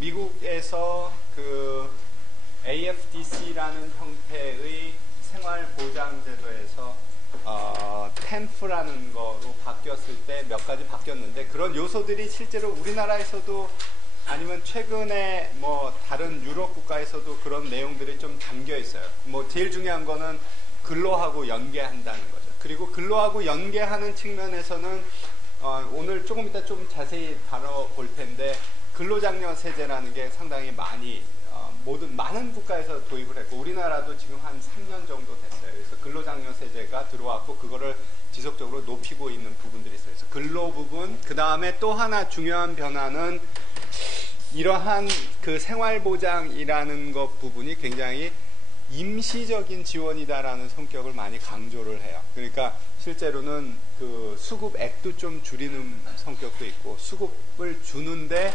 미국에서 그 AFDC라는 형태의 생활보장제도에서 템프라는 거로 바뀌었을 때 몇 가지 바뀌었는데, 그런 요소들이 실제로 우리나라에서도 아니면 최근에 뭐 다른 유럽 국가에서도 그런 내용들이 좀 담겨 있어요. 뭐 제일 중요한 거는 근로하고 연계한다는 거죠. 그리고 근로하고 연계하는 측면에서는 오늘 조금 이따 좀 자세히 다뤄볼 텐데, 근로장려 세제라는 게 상당히 많이 많은 국가에서 도입을 했고, 우리나라도 지금 한 3년 정도 됐어요. 그래서 근로장려 세제가 들어왔고, 그거를 지속적으로 높이고 있는 부분들이 있어요. 그래서 근로 부분, 그 다음에 또 하나 중요한 변화는 이러한 그 생활보장이라는 것 부분이 굉장히 임시적인 지원이다라는 성격을 많이 강조를 해요. 그러니까 실제로는 그 수급액도 좀 줄이는 성격도 있고, 수급을 주는데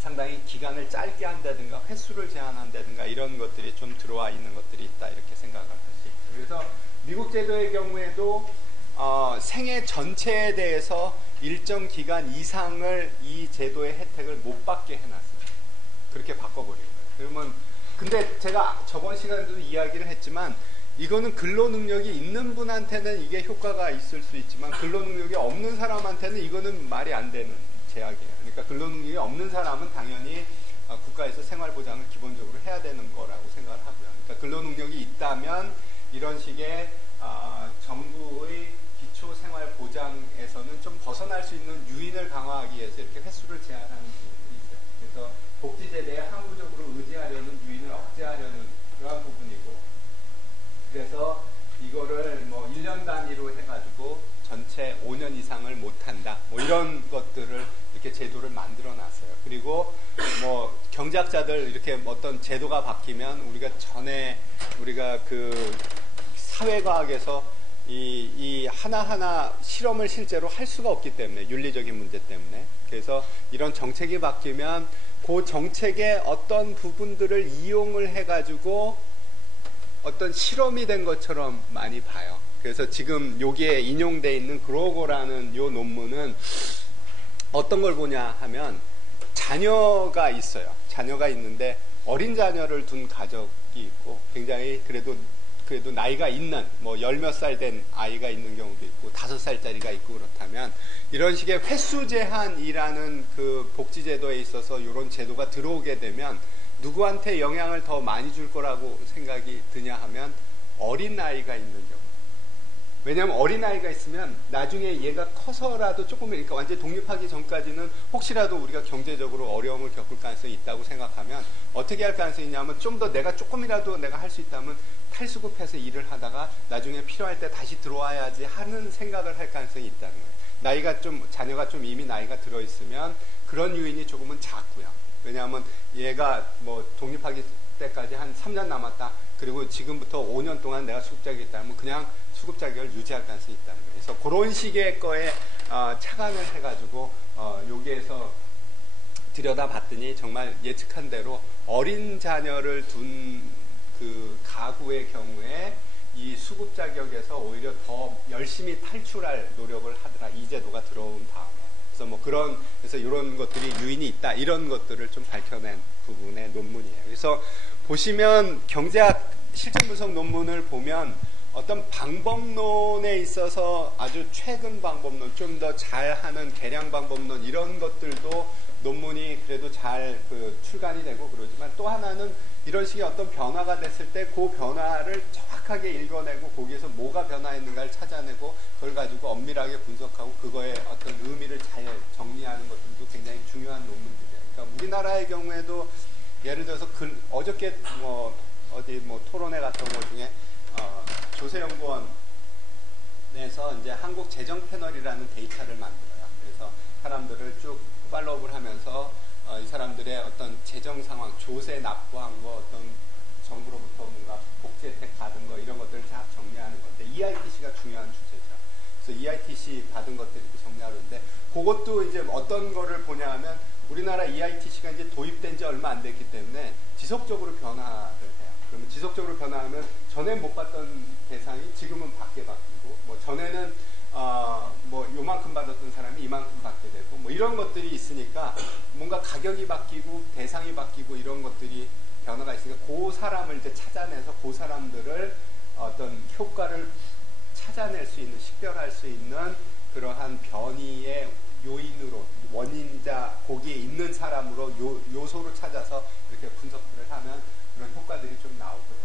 상당히 기간을 짧게 한다든가 횟수를 제한한다든가 이런 것들이 좀 들어와 있는 것들이 있다, 이렇게 생각을 할 수 있죠. 그래서 미국 제도의 경우에도 생애 전체에 대해서 일정 기간 이상을 이 제도의 혜택을 못 받게 해놨어요. 그렇게 바꿔버린 거예요. 그러면 근데 제가 저번 시간에도 이야기를 했지만, 이거는 근로 능력이 있는 분한테는 이게 효과가 있을 수 있지만, 근로 능력이 없는 사람한테는 이거는 말이 안 되는 제약이에요. 그러니까 근로 능력이 없는 사람은 당연히 국가에서 생활보장을 기본적으로 해야 되는 거라고 생각을 하고요. 그러니까 근로 능력이 있다면 이런 식의 정부의 기초생활보장에서는 좀 벗어날 수 있는 유인을 강화하기 위해서 이렇게 횟수를 제한하는 부분이 있어요. 그래서 복지제도에 항구적으로 의지하려는 유인을 억제하려는 그러한 부분이고, 그래서 이거를 뭐 1년 단위로 해가지고 전체 5년 이상을 못한다, 뭐 이런 것들을 이렇게 제도를 만들어 놨어요. 그리고 뭐 경제학자들 이렇게 어떤 제도가 바뀌면 우리가 그 사회과학에서 이 하나하나 실험을 실제로 할 수가 없기 때문에, 윤리적인 문제 때문에. 그래서 이런 정책이 바뀌면 그 정책의 어떤 부분들을 이용을 해가지고 어떤 실험이 된 것처럼 많이 봐요. 그래서 지금 여기에 인용되어 있는 그로고라는 요 논문은 어떤 걸 보냐 하면, 자녀가 있어요. 자녀가 있는데 어린 자녀를 둔 가족이 있고, 굉장히 그래도 나이가 있는, 뭐 열 몇 살 된 아이가 있는 경우도 있고 5살짜리가 있고, 그렇다면 이런 식의 횟수 제한이라는 그 복지제도에 있어서 이런 제도가 들어오게 되면 누구한테 영향을 더 많이 줄 거라고 생각이 드냐 하면, 어린 아이가 있는 경우. 왜냐하면 어린아이가 있으면 나중에 얘가 커서라도 조금, 그러니까 완전히 독립하기 전까지는 혹시라도 우리가 경제적으로 어려움을 겪을 가능성이 있다고 생각하면 어떻게 할 가능성이 있냐면, 좀 더 내가 조금이라도 내가 할 수 있다면 탈수급해서 일을 하다가 나중에 필요할 때 다시 들어와야지 하는 생각을 할 가능성이 있다는 거예요. 자녀가 좀 이미 나이가 들어있으면 그런 요인이 조금은 작고요. 왜냐하면 얘가 뭐 독립하기 때까지 한 3년 남았다, 그리고 지금부터 5년 동안 내가 수급 자격이 있다면 그냥 수급 자격을 유지할 가능성이 있다는 거예요. 그래서 그런 식의 거에 착안을 해가지고 여기에서 들여다봤더니 정말 예측한 대로 어린 자녀를 둔 그 가구의 경우에 이 수급 자격에서 오히려 더 열심히 탈출할 노력을 하더라, 이 제도가 들어온 다음에. 그래서 이런 것들이 유인이 있다, 이런 것들을 좀 밝혀낸 부분의 논문이에요. 그래서 보시면 경제학 실증 분석 논문을 보면 어떤 방법론에 있어서 아주 최근 방법론, 좀 더 잘하는 개량 방법론, 이런 것들도 논문이 그래도 잘 출간이 되고 그러지만, 또 하나는 이런 식의 어떤 변화가 됐을 때 그 변화를 정확하게 읽어내고 거기에서 뭐가 변화했는가를 찾아내고 그걸 가지고 엄밀하게 분석하고 그거의 어떤 의미를 잘 정리하는 것들도 굉장히 중요한 논문들이에요. 그러니까 우리나라의 경우에도 예를 들어서 어저께 토론회 같은 것 중에 조세연구원에서 이제 한국 재정 패널이라는 데이터를 만들어요. 그래서 사람들을 쭉 팔로우를 하면서 이 사람들의 어떤 재정 상황, 조세 납부한 거, 어떤 정부로부터 뭔가 복지 혜택 받은 거, 이런 것들을 다 정리하는 건데, EITC가 중요한 주제죠. 그래서 EITC 받은 것들 이렇게 정리하는데, 그것도 이제 어떤 거를 보냐 하면, 우리나라 EITC가 이제 도입된 지 얼마 안 됐기 때문에 지속적으로 변화를 해요. 그러면 지속적으로 변화하면 전에 못 봤던 대상이 지금은 받게 바뀌고, 뭐 전에는 뭐 요만큼 받았던 사람이 이만큼 받게 되고 뭐 이런 것들이 있으니까 뭔가 가격이 바뀌고 대상이 바뀌고 이런 것들이 변화가 있으니까 그 사람을 이제 찾아내서 그 사람들을 어떤 효과를 찾아낼 수 있는, 식별할 수 있는 그러한 변이의 요인으로, 원인자, 거기에 있는 사람으로 요소로 찾아서 이렇게 분석을 하면 그런 효과들이 좀 나오고요.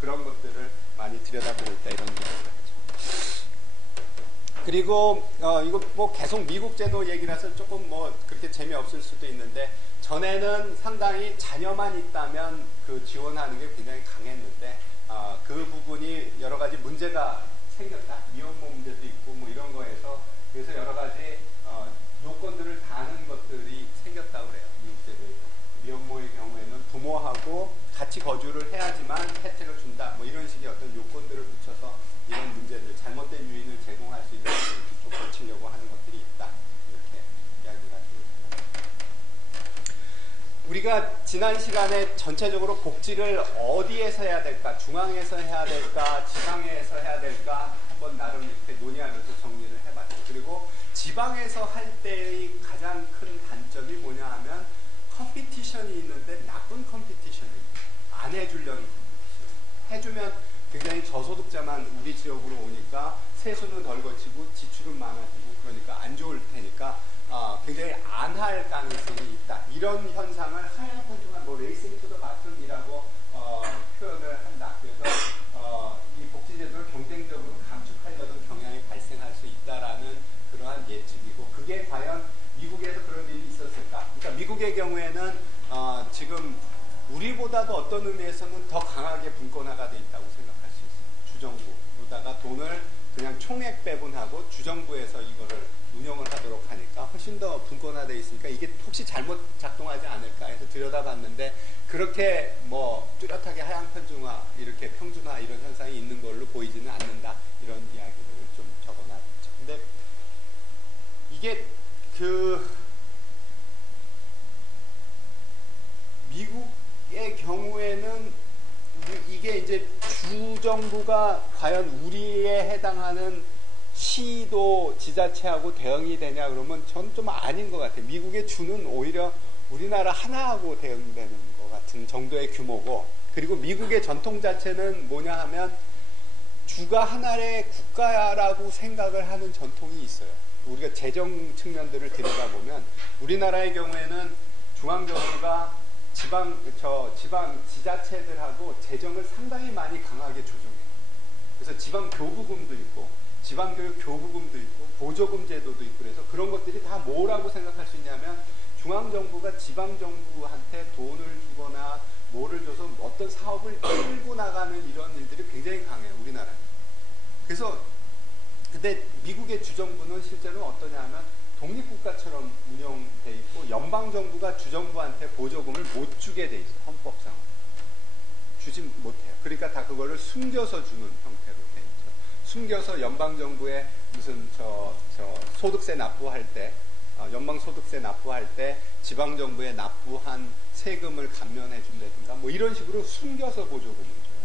그런 것들을 많이 들여다보고 있다, 이런 얘기를 하죠. 그리고 이거 뭐 계속 미국 제도 얘기라서 조금 뭐 그렇게 재미없을 수도 있는데, 전에는 상당히 자녀만 있다면 그 지원하는 게 굉장히 강했는데 그 부분이 여러 가지 문제가 생겼다. 미혼모 문제도 있고 뭐 이런 거에서, 그래서 여러 가지 요건들을 다는 것들이 생겼다고 그래요. 미국 제도에. 미혼모의 경우에는 부모하고 같이 거주를 해야지만 혜택을 준다. 뭐 이런 식의 어떤 요건들을 붙여서 이런 문제들, 잘못된 유인을 제공할 수 있는 것들을 좀 고치려고 하는 것들이 있다. 이렇게 이야기가 되겠습니다. 우리가 지난 시간에 전체적으로 복지를 어디에서 해야 될까, 중앙에서 해야 될까, 지방에서 해야 될까 한번 나름 이렇게 논의하면서 정리를 해봤죠. 그리고 지방에서 할 때의 가장 큰 단점이 뭐냐 하면 컴피티션이 있는데 나쁜 컴피티션이 안 해주려는 컴피티션. 해주면 굉장히 저소득자만 우리 지역으로 오니까 세수는 덜 거치고 지출은 많아지고 그러니까 안 좋을 테니까 굉장히 안 할 가능성이 있다. 이런 현상을 하향평준화, 뭐 레이싱 투 더 바텀이라고 표현을 한다. 그래서 이 복지제도를 경쟁적으로 감축하려는 경향이 발생할 수 있다라는 그러한 예측이고, 그게 과연 미국에서 그런 일이 있었을까? 그러니까 미국의 경우에는 지금 우리보다도 어떤 의미에서는 더 강하게 분권화가 돼 있다고 생각할 수 있어요. 주정부로다가 돈을 그냥 총액 배분하고 주정부에서 이거를 운영을 하도록 하니까 훨씬 더 분권화되어 있으니까 이게 혹시 잘못 작동하지 않을까 해서 들여다봤는데, 그렇게 뭐 뚜렷하게 하향평준화, 이렇게 평준화 이런 현상이 있는 걸로 보이지는 않는다. 이런 이야기를 좀 적어놨죠. 근데 이게 미국의 경우에는 이게 이제 주정부가 과연 우리에 해당하는 시도 지자체하고 대응이 되냐 그러면 전 좀 아닌 것 같아요. 미국의 주는 오히려 우리나라 하나하고 대응되는 것 같은 정도의 규모고, 그리고 미국의 전통 자체는 뭐냐 하면 주가 하나의 국가라고 생각을 하는 전통이 있어요. 우리가 재정 측면들을 들여다보면 우리나라의 경우에는 중앙정부가 지방 지자체들하고 재정을 상당히 많이 강하게 조정해요. 그래서 지방 교부금도 있고 지방교육 교부금도 있고 보조금 제도도 있고, 그래서 그런 것들이 다 뭐라고 생각할 수 있냐면 중앙정부가 지방정부한테 돈을 주거나 뭐를 줘서 어떤 사업을 끌고 나가는 이런 일들이 굉장히 강해요, 우리나라는. 그래서 근데 미국의 주정부는 실제로 어떠냐 하면 독립국가처럼 운영돼 있고, 연방정부가 주정부한테 보조금을 못 주게 돼 있어요. 헌법상 주지 못해요. 그러니까 다 그거를 숨겨서 주는 형태로 돼 있죠. 숨겨서 연방정부에 무슨 소득세 납부할 때, 연방소득세 납부할 때 지방정부에 납부한 세금을 감면해 준다든가 뭐 이런 식으로 숨겨서 보조금을 줘요.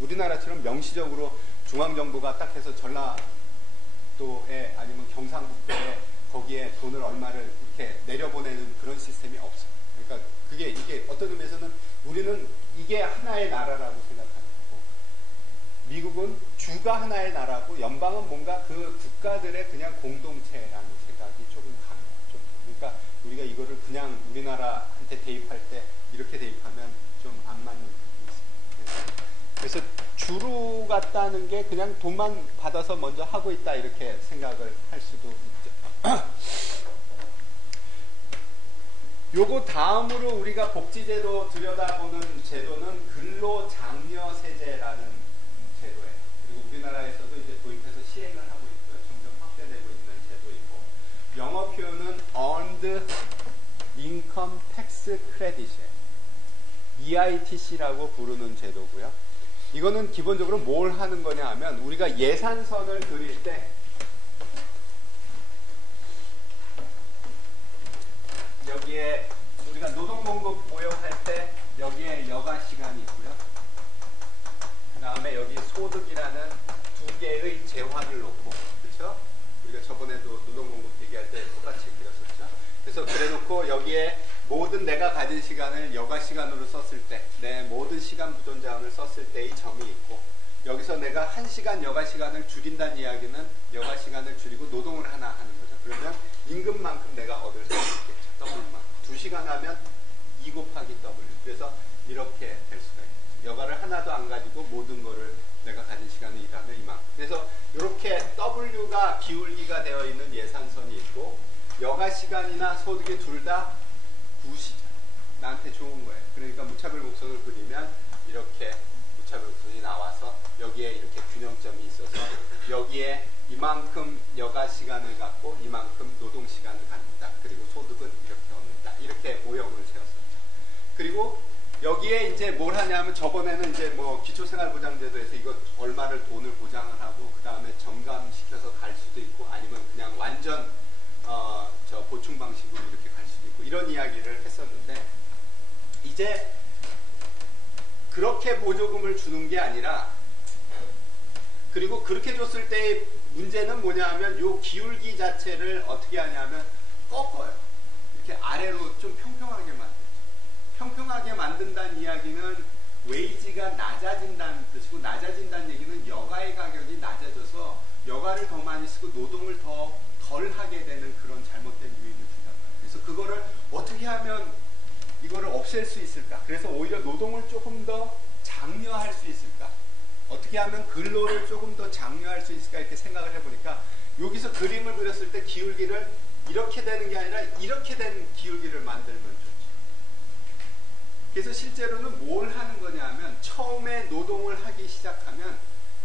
우리나라처럼 명시적으로 중앙정부가 딱 해서 전라도에 아니면 경상북도에 거기에 돈을 얼마를 이렇게 내려보내는 그런 시스템이 없어요. 그러니까 이게 어떤 의미에서는 우리는 이게 하나의 나라라고 생각하는 거고, 미국은 주가 하나의 나라고 연방은 뭔가 그 국가들의 그냥 공동체라는 생각이 조금 강해요. 그러니까 우리가 이거를 그냥 우리나라한테 대입할 때 이렇게 대입하면 좀 안 맞는 부분이 있습니다. 그래서 주로 같다는 게 그냥 돈만 받아서 먼저 하고 있다, 이렇게 생각을 할 수도 있죠. 요거 다음으로 우리가 복지제도 들여다보는 제도는 근로장려세제라는 제도예요. 그리고 우리나라에서도 이제 도입해서 시행을 하고 있고요. 점점 확대되고 있는 제도이고, 영어 표현은 Earned Income Tax Credit이에요. EITC라고 부르는 제도고요. 이거는 기본적으로 뭘 하는 거냐 하면, 우리가 예산선을 그릴 때 여기에 우리가 노동공급 모형할 때 여기에 여가 시간이 있고요. 그 다음에 여기 소득이라는 두 개의 재화를 놓고, 그렇죠? 여기에 모든 내가 가진 시간을 여가 시간으로 썼을 때, 내 모든 시간 보존 자원을 썼을 때의 점이 있고, 여기서 내가 1시간 여가 시간을 줄인다는 이야기는 여가 시간을 줄이고 노동을 하나 하는 거죠. 그러면 임금만큼 내가 얻을 수 있겠죠. W만큼. 2시간 하면 2 곱하기 W. 그래서 이렇게 될 수가 있겠죠. 여가를 하나도 안 가지고 모든 거를 내가 가진 시간을 일하면 이만큼. 그래서 이렇게 W가 기울기가 되어 있는 예산선이 있고, 여가 시간이나 소득이 둘 다 구시죠. 나한테 좋은 거예요. 그러니까 무차별 곡선을 그리면 이렇게 무차별 곡선이 나와서 여기에 이렇게 균형점이 있어서 여기에 이만큼 여가 시간을 갖고 이만큼 노동 시간을 갖는다. 그리고 소득은 이렇게 얻는다. 이렇게 모형을 세웠었죠. 그리고 여기에 이제 뭘 하냐면 저번에는 이제 뭐 기초생활보장제도에서 이거 얼마를 돈을 보장을 하고 그 다음에 정감시켜서 갈 수도 있고 아니면 그냥 완전 저 보충 방식으로 이렇게 갈 수도 있고 이런 이야기를 했었는데 이제 그렇게 보조금을 주는 게 아니라 그리고 그렇게 줬을 때의 문제는 뭐냐 하면 요 기울기 자체를 어떻게 하냐면 꺾어요. 이렇게 아래로 좀 평평하게 만들죠. 평평하게 만든다는 이야기는 웨이지가 낮아진다는 뜻이고 낮아진다는 얘기는 여가의 가격이 낮아져서 여가를 더 많이 쓰고 노동을 더 덜 하게 되는 그런 잘못된 유인을 준단 말이에요. 그래서 그거를 어떻게 하면 이거를 없앨 수 있을까? 그래서 오히려 노동을 조금 더 장려할 수 있을까? 어떻게 하면 근로를 조금 더 장려할 수 있을까? 이렇게 생각을 해보니까 여기서 그림을 그렸을 때 기울기를 이렇게 되는 게 아니라 이렇게 된 기울기를 만들면 좋죠. 그래서 실제로는 뭘 하는 거냐 하면 처음에 노동을 하기 시작하면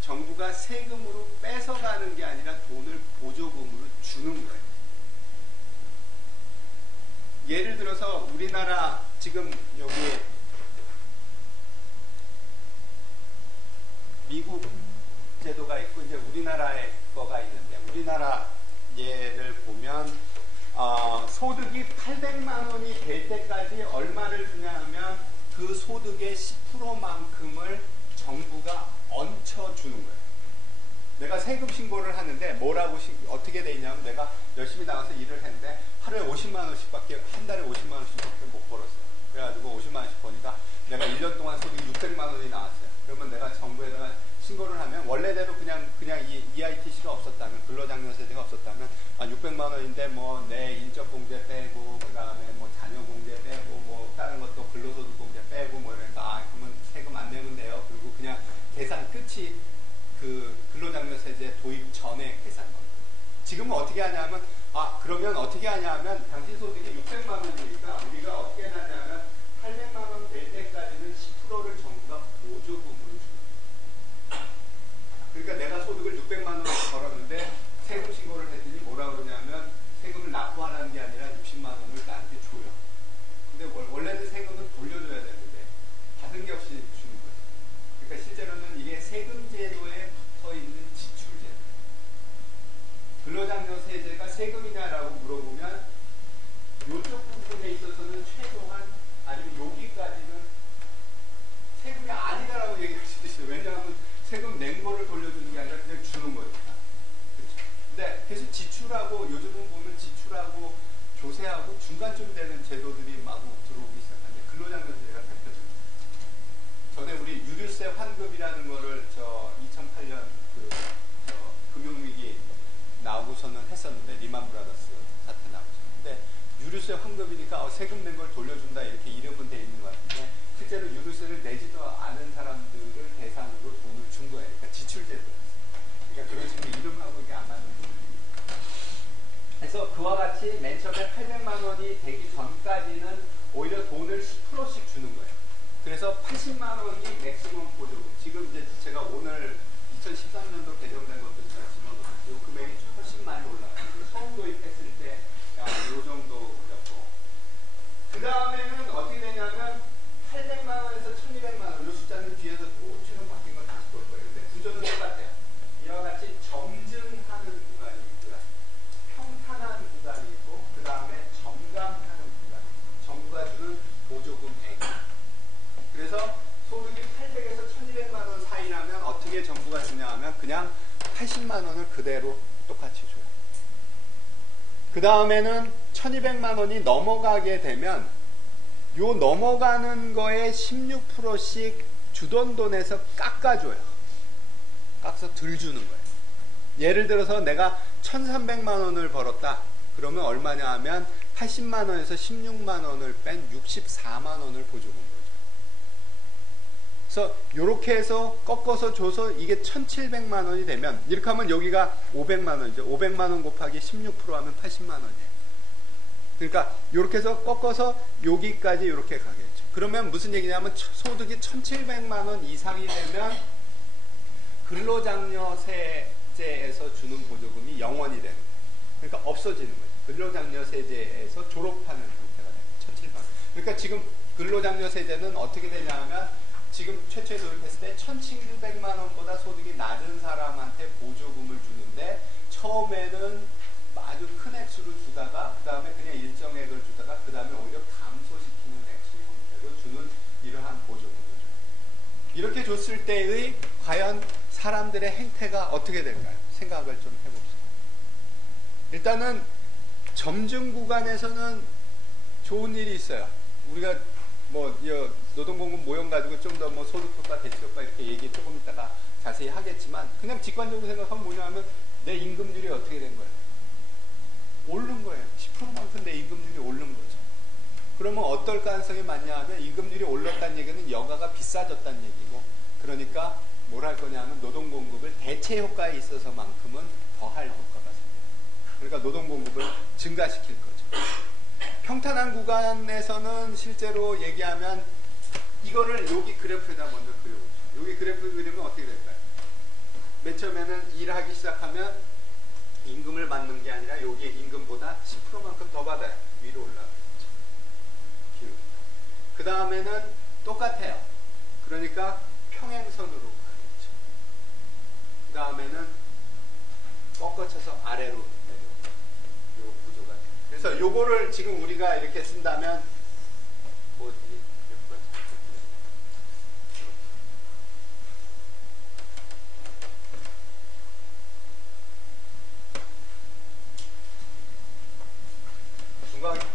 정부가 세금으로 뺏어가는 게 아니라 돈을 보조금으로 주는 거예요. 예를 들어서 우리나라 지금 여기 미국 제도가 있고 이제 우리나라의 거가 있는데 우리나라 예를 보면 소득이 800만 원이 될 때까지 얼마를 주냐 하면 그 소득의 10%만큼을 정부가 얹혀주는 거예요. 내가 세금 신고를 하는데 뭐라고 어떻게 돼 있냐면 내가 열심히 나가서 일을 했는데 하루에 50만 원씩밖에 한 달에 50만 원씩밖에 못 벌었어요. 그래가지고 50만 원씩 버니까 내가 1년 동안 소득이 600만 원이 나왔어요. 그러면 내가 정부에다가 신고를 하면 원래대로 그냥 이 EITC가 없었다면 근로장려세제가 없었다면 600만 원인데 뭐 내 인적공제 빼고 그 다음에 뭐 자녀공제 빼고 뭐 다른 것도 근로소득공제 빼고 뭐 이러니까 그러면 세금 안 내면 돼요. 그리고 그냥 계산 끝이 그 근로장려세제 도입 전에 계산 겁니다. 지금은 어떻게 하냐면 그러면 어떻게 하냐면 당신 소득이 600만 원이니까 우리가 어떻게 하냐면 800만 원 될 때까지는 10%를 정부가 보조금으로 줍니다. 그러니까 내가 소득을 600만 원을 벌었는데 세금 신고를 했더니 뭐라 그러냐면 세금을 납부하라는 게 아니라 60만 원을 나한테 줘요. 근데 원래는 세금을 돌려줘야 되는데 받은 게 없이 주는 거죠. 그러니까 실제로는 이게 세금 제도에 붙어 있는 지출 제도. 근로장려세제가 세금이냐라고 물어보면 이쪽 부분에 있어서는 최소한 아니면 여기까지는 세금이 아니다라고 얘기할 수도 있어요. 왜냐하면 세금 낸 거를 돌려주는 게 아니라 그냥 주는 거니까. 그렇죠? 근데 계속 지출하고 요즘은 보면 지출하고 조세하고 중간쯤 되는 제도들이 마구 들어오기 시작하는데 근로장려세제가 대표적입니다. 전에 우리 유류세 환급이라는 거를 2008년 금융위기 나오고서는 했었는데 리만 브라더스 사태 나오고서. 근데 유류세 환급이니까 세금 낸 걸 돌려준다 이렇게 이름은 돼 있는 것 같은데 실제로 유류세를 내지도 않은 사람들을 대상으로 돈을 준 거예요. 그러니까 지출제도였어요. 그러니까 그런 식으로 이름하고 이게 안 맞는 부분이. 그래서 그와 같이 맨 처음에 800만 원이 되기 전까지는 오히려 돈을 10%씩 주는 거예요. 그래서 80만 원이 맥시멈 보조금. 지금 이제 제가 오늘 2013년도 개정된 것도 제가 집어넣었는데 이 금액이 훨씬 많이 올라가요. 처음 도입했을 때 이 정도였고 그 다음에는 어떻게 되냐면 800만 원에서 1200만 원 이 숫자는 뒤에서 최근 바뀐 걸 다시 볼 거예요. 근데 구조는 똑같아요. 이와 같이 점증하는 구간이 있고요. 평탄한 구간이 있고 그 다음에 점감하는 구간. 정부가 주는 보조금액. 그래서 소득이 800에서 1200만 원 사이 나면 어떻게 정부가 주냐 하면 그냥 80만 원을 그대로 똑같이 줘요. 그 다음에는 1200만 원이 넘어가게 되면 요 넘어가는 거에 16%씩 주던 돈에서 깎아줘요. 깎아서 덜 주는 거예요. 예를 들어서 내가 1300만 원을 벌었다. 그러면 얼마냐 하면 80만 원에서 16만 원을 뺀 64만 원을 보조금 거죠. 그래서 이렇게 해서 꺾어서 줘서 이게 1700만 원이 되면 이렇게 하면 여기가 500만 원이죠. 500만 원 곱하기 16% 하면 80만 원이에요. 그러니까 이렇게 해서 꺾어서 여기까지 이렇게 가겠죠. 그러면 무슨 얘기냐면 소득이 1700만 원 이상이 되면 근로장려세제에서 주는 보조금이 0원이 되는 거예요. 그러니까 없어지는 거예요. 근로장려세제에서 졸업하는 형태가 돼요. 1700만 원. 그러니까 지금 근로장려세제는 어떻게 되냐면 지금 최초에 도입했을 때 1700만 원보다 소득이 낮은 사람한테 보조금을 주는데 처음에는 아주 큰 액수를 주다가 그 다음에 그냥 일정액을 주다가 그 다음에 오히려 감소시키는 액수 형태로 주는 이러한 보조금을 줘요. 이렇게 줬을 때의 과연 사람들의 행태가 어떻게 될까요? 생각을 좀 해봅시다. 일단은 점증 구간에서는 좋은 일이 있어요. 우리가 뭐 노동공급 모형 가지고 좀 더 뭐 소득효과, 대체효과 이렇게 얘기 조금 있다가 자세히 하겠지만 그냥 직관적으로 생각하면 뭐냐면 내 임금률이 어떻게 된 거예요? 오른 거예요. 10%만큼 내 임금률이 오른 거죠. 그러면 어떨 가능성이 많냐 하면 임금률이 올랐다는 얘기는 여가가 비싸졌다는 얘기고 그러니까 뭘 할 거냐 하면 노동공급을 대체 효과에 있어서만큼은 더할 효과가 생겨요. 그러니까 노동공급을 증가시킬 거죠. 평탄한 구간에서는 실제로 얘기하면 이거를 여기 그래프에다 먼저 그려보죠. 여기 그래프 그리면 어떻게 될까요? 맨 처음에는 일하기 시작하면 임금을 받는 게 아니라 여기 임금보다 10%만큼 더 받아요. 위로 올라가겠죠. 그 다음에는 똑같아요. 그러니까 평행선으로 가겠죠. 그 다음에는 꺾어쳐서 아래로 내려오고 요 구조가 돼요. 그래서 요거를 지금 우리가 이렇게 쓴다면 뭐지?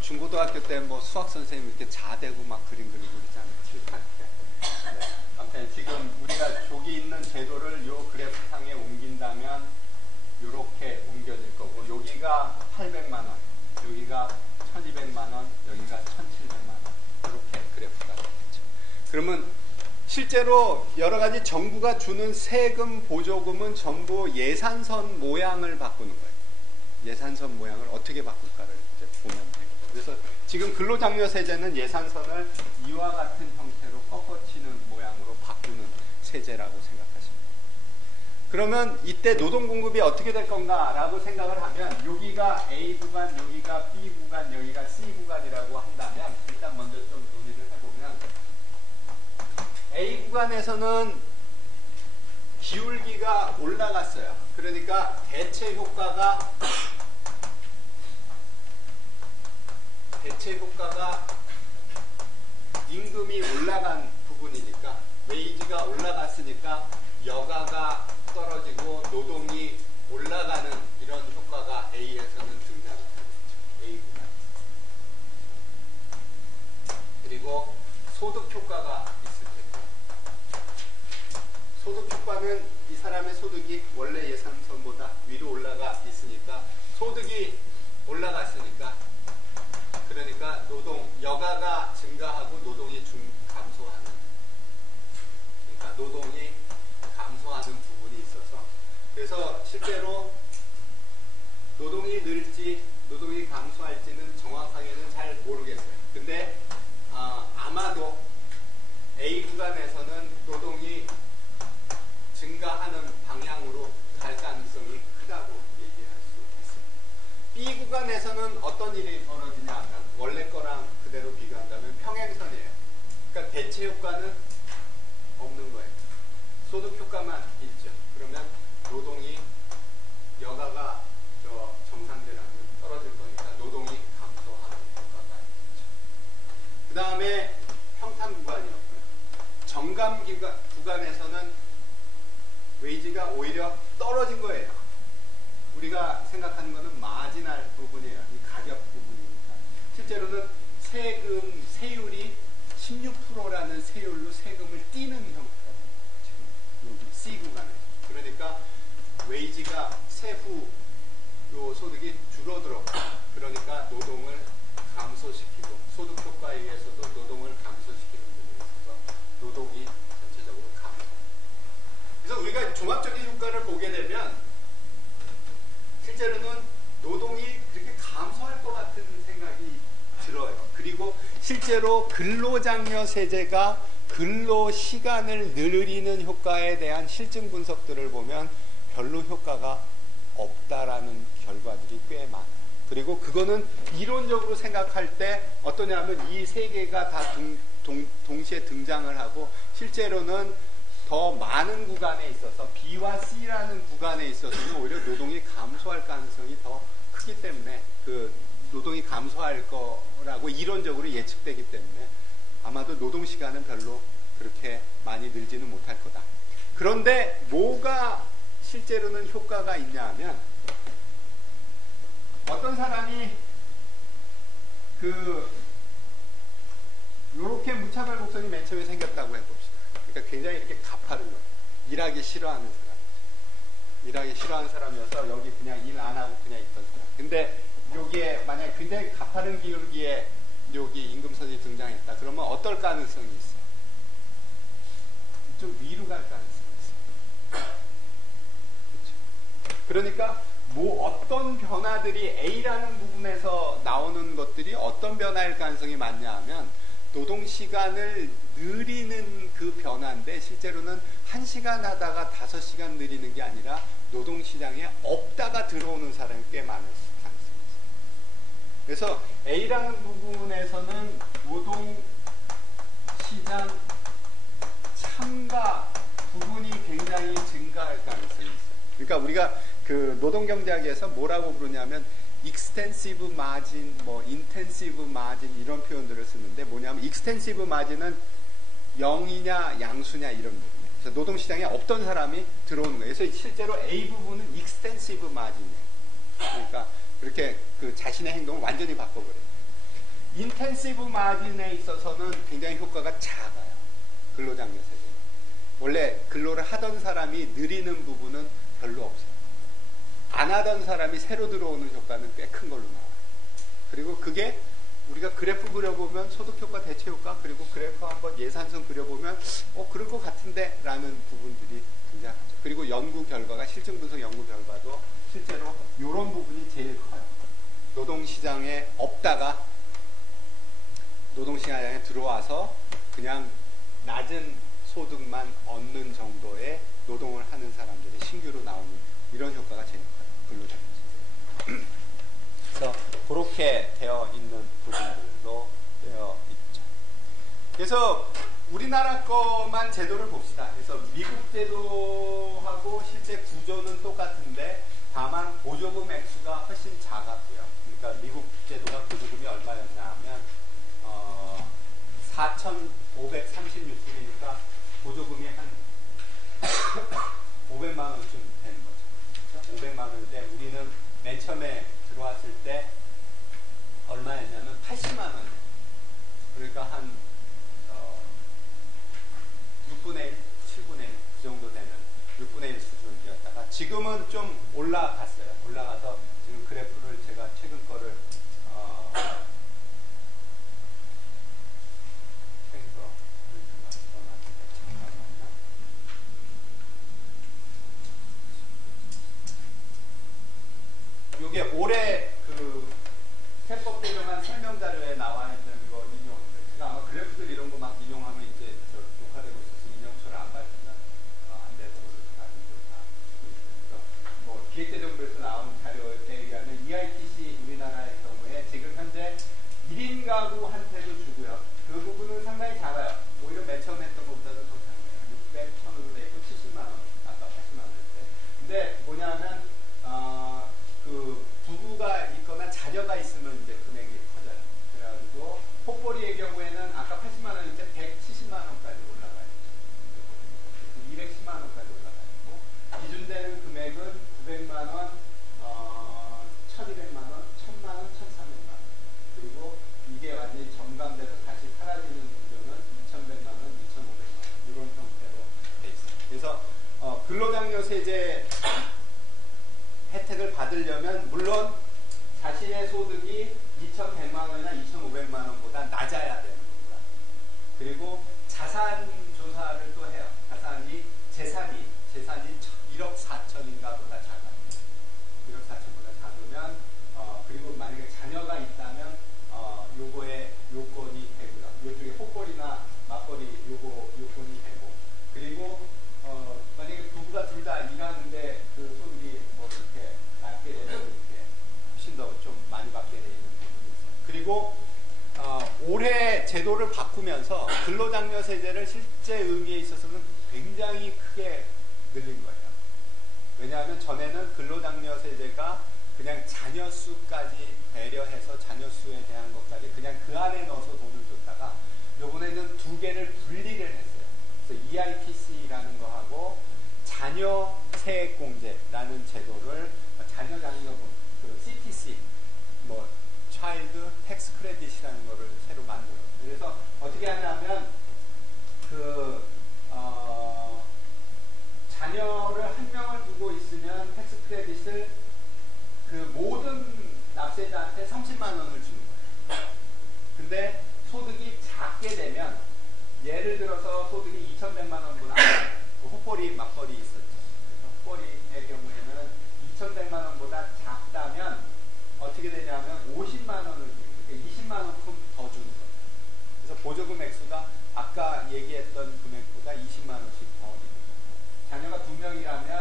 중고등학교 때 뭐 수학 선생님 이렇게 자대고 막 그림 그리고 그러잖아요. 칠판 때. 네. 아무튼 지금 우리가 저기 있는 제도를 요 그래프상에 옮긴다면 요렇게 옮겨질 거고 여기가 800만 원, 여기가 1200만 원, 여기가 1700만 원 이렇게 그래프가 되겠죠. 그러면 실제로 여러 가지 정부가 주는 세금 보조금은 전부 예산선 모양을 바꾸는 거예요. 예산선 모양을 어떻게 바꿀까를 이제 보면 돼요. 그래서 지금 근로장려세제는 예산선을 이와 같은 형태로 꺾어치는 모양으로 바꾸는 세제라고 생각하십니다. 그러면 이때 노동공급이 어떻게 될 건가라고 생각을 하면 여기가 A 구간, 여기가 B 구간, 여기가 C 구간이라고 한다면 일단 먼저 좀 논의를 해보면 A 구간에서는 기울기가 올라갔어요. 그러니까 대체 효과가 임금이 올라간 부분이니까 웨이지가 올라갔으니까 여가가 떨어지고 노동이 올라가는 이런 효과가 A에서는 등장하겠죠. A 구간. 그리고 소득 효과가 있을 테고 소득 효과는 이 사람의 소득이 원래 예상선보다 위로 올라가 있으니까 소득이 올라갔으니까 그러니까 여가가 증가하고 노동이 감소하는 그러니까 노동이 감소하는 부분이 있어서 그래서 실제로 노동이 늘지 노동이 감소할지는 정확하게는 잘 모르겠어요. 근데 아마도 A 구간에서는 노동이 증가하는 방향으로 갈 가능성이 크다고 얘기할 수 있습니다. B 구간에서는 어떤 일이 벌어지냐 하면 원래 거랑 그대로 비교한다면 평행선이에요. 그러니까 대체 효과는 없는 거예요. 소득 효과만 있죠. 그러면 노동이 여가가 정상대라면 떨어질 거니까 노동이 감소하는 효과가 있죠. 그 다음에 평탄 구간이었고요. 정감 구간에서는 웨이지가 오히려 떨어진 거예요. 우리가 생각하는 것은 마지날 부분이에요. 이 가격 부분이니까. 실제로는 세금, 세율이 16%라는 세율로 세금을 띄는 형태가 지금 여기 C 구간에. 그러니까 웨이지가 세후 요 소득이 줄어들어. 그러니까 노동을 감소시키고 소득 효과에 의해서도 노동을 감소시키는 부분에 있어서 노동이 전체적으로 감소. 그래서 우리가 종합적인 효과를 보게 되면 실제로는 노동이 그렇게 감소할 것 같은 생각이 들어요. 그리고 실제로 근로장려 세제가 근로 시간을 늘리는 효과에 대한 실증 분석들을 보면 별로 효과가 없다라는 결과들이 꽤 많아요. 그리고 그거는 이론적으로 생각할 때 어떠냐면 이 세 개가 다 동시에 등장을 하고 실제로는 더 많은 구간에 있어서 B와 C라는 구간에 있어서는 오히려 노동이 감소할 가능성이 더 크기 때문에 그 노동이 감소할 거라고 이론적으로 예측되기 때문에 아마도 노동 시간은 별로 그렇게 많이 늘지는 못할 거다. 그런데 뭐가 실제로는 효과가 있냐 하면 어떤 사람이 요렇게 무차별 곡선이 맨 처음에 생겼다고 해봅시다. 그러니까 굉장히 이렇게 가파른 거예요. 일하기 싫어하는 사람. 일하기 싫어하는 사람이어서 여기 그냥 일 안 하고 그냥 있던 사람. 근데 여기에 만약에 굉장히 가파른 기울기에 여기 임금선이 등장했다. 그러면 어떨 가능성이 있어요? 좀 위로 갈 가능성이 있어요. 그렇죠? 그러니까 어떤 변화들이 A라는 부분에서 나오는 것들이 어떤 변화일 가능성이 많냐 하면 노동시간을 느리는 그 변화인데 실제로는 1시간 하다가 5시간 느리는 게 아니라 노동시장에 없다가 들어오는 사람이 꽤 많을 가능성이 있어요. 그래서 A라는 부분에서는 노동시장 참가 부분이 굉장히 증가할 가능성이 있어요. 그러니까 우리가 그 노동경제학에서 뭐라고 부르냐면 extensive margin, intensive margin 이런 표현들을 쓰는데 뭐냐면 extensive margin은 0이냐 양수냐 이런 부분이에요. 그래서 노동시장에 없던 사람이 들어오는 거예요. 그래서 실제로 A 부분은 extensive margin이에요. 그러니까 그렇게 그 자신의 행동을 완전히 바꿔버려요. intensive margin에 있어서는 굉장히 효과가 작아요. 근로장려 세제. 원래 근로를 하던 사람이 느리는 부분은 별로 없어요. 안 하던 사람이 새로 들어오는 효과는 꽤 큰 걸로 나와요. 그리고 그게 우리가 그래프 그려보면 소득효과, 대체효과, 그리고 그래프 한번 예산선 그려보면 그럴 것 같은데 라는 부분들이 등장하죠. 그리고 연구 결과가 실증분석 연구 결과도 실제로 이런 부분이 제일 커요. 노동시장에 없다가 노동시장에 들어와서 그냥 낮은 소득만 얻는 정도의 노동을 하는 사람들이 신규로 나오는 이런 효과가 제일 커요. 근로장려. 그래서 그렇게 되어 있는 부분들로 되어 있죠. 그래서 우리나라 거만 제도를 봅시다. 그래서 미국 제도하고 실제 구조는 똑같은데 다만 보조금 액수가 훨씬 작았고요. 그러니까 미국 제도가 보조금이 얼마였냐 하면 4,536불이니까 보조금이 한 500만 원쯤 되는 거죠. 500만 원인데 우리는 맨 처음에 들어왔을 때 얼마였냐면 80만 원. 그러니까 한 6분의 1, 7분의 1, 그 정도 되는 6분의 1 수준이었다가 지금은 좀 올라갔어요. 올라가서 지금 그래프를 제가 최근 거를 이게 올해 그 세법 개정안 설명 자료에 나와 있는 거 인용인데 제가 아마 그래프들 이런 거 막 인용하면 이제 저 녹화되고 있어서 인용처를 안 밝히면 안 돼서 뭐 기획재정부에서 나온 자료에 의하면 EITC 우리나라의 경우에 지금 현재 1인 가구한테도 주고요. 그 부분은 상당히 작아요. 오히려 맨 처음 했던 것보다는 더 작아요. 600, 1000으로 돼 있고 70만 원, 아까 80만 원인데. 근데 뭐냐면 그 부부가 근로장려세제 혜택을 받으려면 물론 자신의 소득이 2,100만 원이나 2,500만 원보다 낮아야 되는 겁니다. 그리고 자산 조사를 또 해요. 재산이 1억 4천인가 보다 작아요. 1억 4천보다 작으면 그리고 만약에 자녀가 있다면 요거의 요건이 되고요. 요쪽에 호벌이나 맞벌이 요건이 되고, 그리고 만약에 부부가 둘 다 일하는데 그 소득이 뭐 이렇게 낮게 되면 이렇게 훨씬 더 좀 많이 받게 되는 부분이 있어요. 그리고 올해 제도를 바꾸면서 근로장려세제를 실제 의미에 있어서는 굉장히 크게 늘린 거예요. 왜냐하면 전에는 근로장려세제가 그냥 자녀 수까지 배려해서 자녀 수에 대한 것까지 그냥 그 안에 넣어서 돈을 줬다가 요번에는 두 개를 분리를 했어요. 그래서 EITC라는 거하고 자녀 세액공제라는 제도를 자녀장려금, 그 CTC, 뭐 차일드 텍스 크레딧이라는 거를 새로 만들어요. 그래서 어떻게 하냐면 자녀를 한 명을 두고 있으면 텍스 크레딧을 그 모든 납세자한테 30만 원을 주는 거예요. 근데 소득이 작게 되면 예를 들어서 소득이 2,100만 원보다 호벌이 맞벌이 있었죠. 그래서 호벌이의 경우에는 2,100만 원보다 작다면 어떻게 되냐면 50만 원을 주는 거예요. 그러니까 20만 원큼 더 주는 거예요. 그래서 보조금 액수가 아까 얘기했던 금액보다 20만 원씩 더 있는 거예요. 자녀가 2명이라면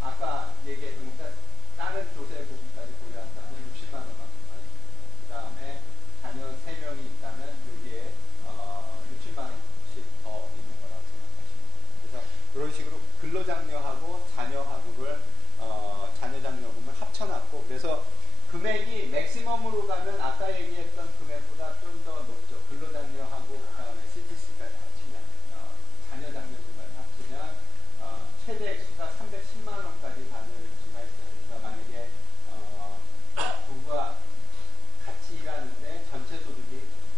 아까 얘기했던 것보다 다른 조세 부분까지 고려한다면 60만 원만큼 받습니다. 그 다음에 자녀 3명이 있다면 여기에 60만 원씩 더 있는 거라고 생각하시면 됩니다. 그래서 이런 식으로 근로장려하고 자녀하고를 자녀장려금을 합쳐놨고, 그래서 금액이 맥시멈으로 가면 아까 얘기했던 금액보다 좀 더 높죠. 근로장려하고 그 다음에 CTC까지 합치면 자녀장려금까지 합치면 최대 액수가 310만 원까지 받을 수가 있어요. 그러니까 만약에 부부가 같이 일하는데 전체 소득이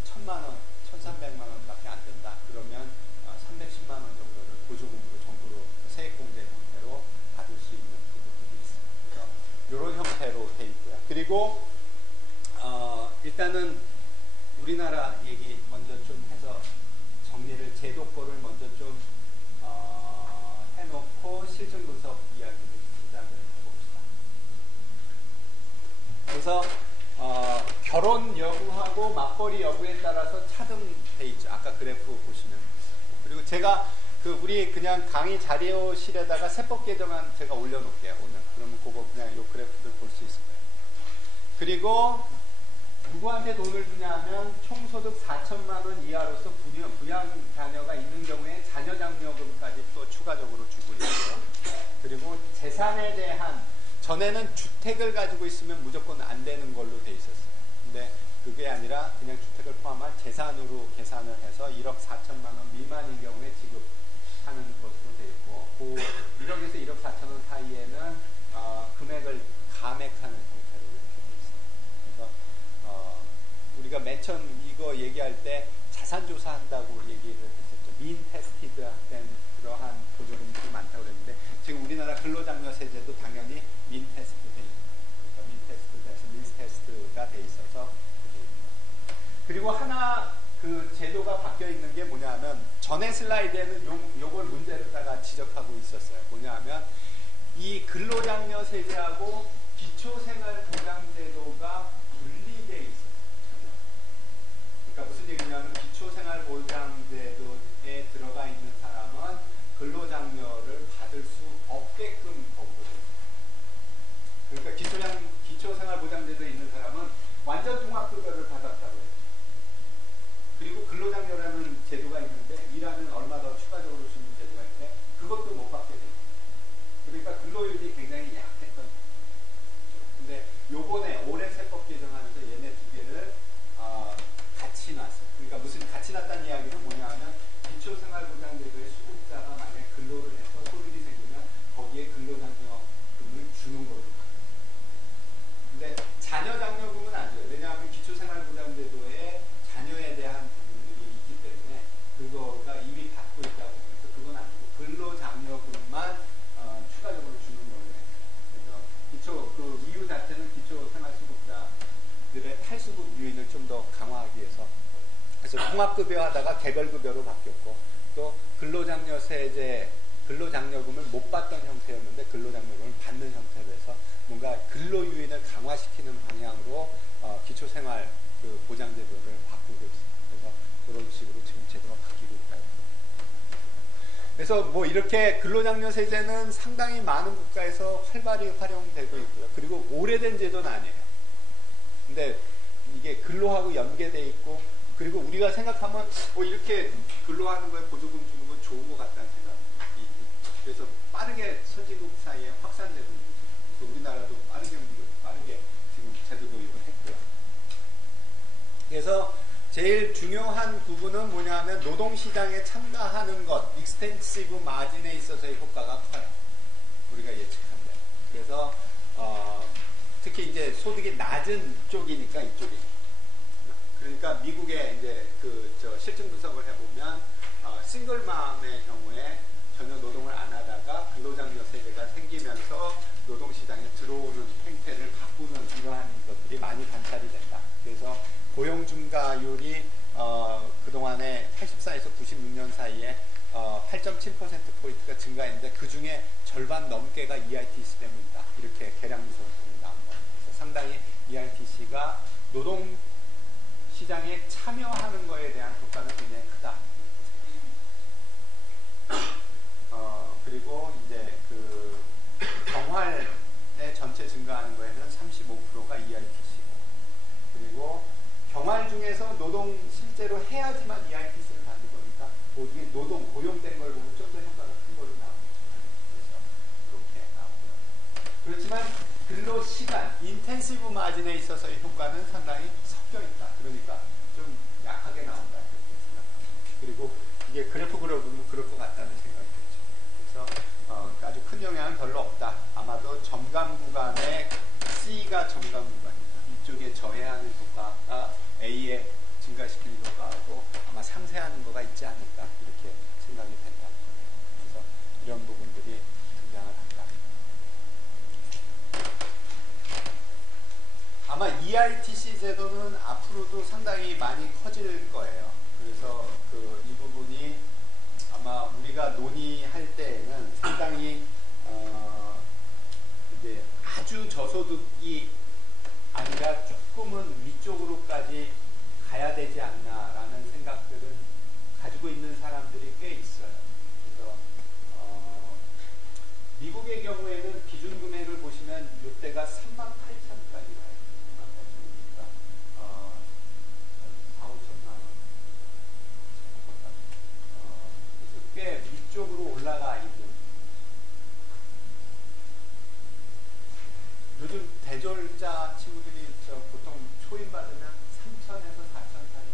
1,000만 원, 1,300만 원밖에 안 된다. 그러면 310만 원 정도를 보조금으로 정부로 세액공제 형태로 받을 수 있는 부분들이 있어요. 그래서 이런 형태로 돼 있고요. 그리고 일단은 우리나라 얘기 먼저 좀 해서 정리를, 제도권을 먼저 좀 해놓고 실증 분석 이야기를 시작을 해봅시다. 그래서 결혼 여부하고 맞벌이 여부에 따라서 차등돼 있죠. 아까 그래프 보시면. 그리고 제가 우리 그냥 강의 자료실에다가 세법 개정안 제가 올려놓을게요, 오늘. 그러면 그거 그냥 요 그래프를 볼 수 있을 거예요. 그리고 누구한테 돈을 주냐 하면 총소득 4천만 원 이하로서 부양 자녀가 있는 경우에 자녀장려금까지 또 추가적으로 주고 있고요. 그리고 재산에 대한, 전에는 주택을 가지고 있으면 무조건 안 되는 걸로 돼 있었어요. 근데 그게 아니라 그냥 주택을 포함한 재산으로 계산을 해서 1억 4천만 원 미만인 경우에 지급하는 것으로 돼 있고, 그 1억에서 1억 4천 원 사이에는 금액을 감액하는 형태로 이렇게 돼 있어요. 그래서 우리가 맨 처음 이거 얘기할 때 자산조사 한다고 얘기를 했었죠. 민테스티드 된 그러한 보조금들이 많다고 그랬는데, 지금 우리나라 근로장려세제도 당연히 민테스트 돼 있고, 그러니까 민테스트에서 민테스트가 돼 있어서 돼 있고. 그리고 하나 그 제도가 바뀌어 있는 게 뭐냐면, 전에 슬라이드에는 요걸 문제로다가 지적하고 있었어요. 뭐냐면 이 근로장려세제하고 기초생활보장제도가 분리돼 있어요. 그러니까 무슨 얘기냐면, 기초생활보장제도에 들어가 있는 사람은 근로장려를 받을 수 없게끔 거부돼 있어요. 그러니까 기초생활보장제도에 있는 사람은 완전 통합급여를 받았다고 해요. 그리고 근로장려라는 제도가 있는데 일하면 얼마 더 추가적으로 주는 제도가 있는데 그것도 못 받게 돼요. 그러니까 근로율이 굉장히 약했던 거죠. 근데 요번에 올해 세법 개정하면서 얘네 두 개를 같이 놨어요. 그러니까 무슨 같이 놨다는 이야기는 뭐냐 하면, 기초생활보장제도 종합급여 하다가 개별급여로 바뀌었고, 또 근로장려세제, 근로장려금을 못 받던 형태였는데 근로장려금을 받는 형태로 해서 뭔가 근로유인을 강화시키는 방향으로 기초생활 그 보장제도를 바꾸고 있어요. 그래서 그런 식으로 지금 제도가 바뀌고 있다. 그래서 뭐 이렇게 근로장려세제는 상당히 많은 국가에서 활발히 활용되고 있고요. 그리고 오래된 제도는 아니에요. 근데 이게 근로하고 연계돼 있고, 그리고 우리가 생각하면 이렇게 근로하는 거에 보조금 주는 건 좋은 것 같다는 생각이, 그래서 빠르게 선진국 사이에 확산되고 있는 거죠. 그래서 우리나라도 빠르게 지금 제도 도입을 했고요. 그래서 제일 중요한 부분은 뭐냐면 노동시장에 참가하는 것, 익스텐시브 마진에 있어서의 효과가 커요. 우리가 예측한 대로. 그래서 특히 이제 소득이 낮은 쪽이니까 이쪽이. 그러니까 미국의 이제 실증 분석을 해보면 싱글맘의 경우에 전혀 노동을 안 하다가 근로장려 세제가 생기면서 노동시장에 들어오는 행태를 바꾸는 이러한 것들이 많이 관찰이 된다. 그래서 고용 증가율이 그동안에 84에서 96년 사이에 8.7%포인트가 증가했는데 그 중에 절반 넘게가 EITC 때문이다. 이렇게 계량 분석을 나온 거예요. 그래서 상당히 EITC가 노동 시장에 참여하는 거에 대한 효과는 굉장히 크다. 그리고 이제 그 경활의 전체 증가하는 거에는 35%가 EITC고, 그리고 경활 중에서 노동 실제로 해야지만 EITC를 받는 거니까 어떻게 노동 고용된 걸 보면 좀 더 효과가 큰 걸로 나오죠. 그래서 이렇게 나오고요. 그렇지만 근로 시간, 인텐시브 마진에 있어서의 효과는 상당히 섞여 있다. 그러니까 좀 약하게 나온다 이렇게 생각합니다. 그리고 이게 그래프로 보면 그럴 것 같다는 생각이 들죠. 그래서 아주 큰 영향은 별로 없다. 아마도 점감 구간에 C가 점감 구간입니다. 이쪽에 저해하는 효과가 A에 증가시키는 효과하고 아마 상쇄하는 거가 있지 않을까 이렇게 생각이 된다. 그래서 이런 부분들이 등장을 한다. 아마 EITC 제도는 앞으로도 상당히 많이 커질 거예요. 그래서 이 부분이 아마 우리가 논의할 때에는 상당히 이제 아주 저소득이 아니라 조금은 위쪽으로까지 가야 되지 않나라는 생각들은 가지고 있는 사람들이 꽤 있어요. 그래서 미국의 경우에는 기준 금액을 보시면 이때가 38,000까지 가요. 38,000이니까 4, 5천만 원. 그래서 꽤 위쪽으로 올라가 있는. 요즘 대졸자 친구들이 보통 초임 받으면 3,000에서 4,000 사이.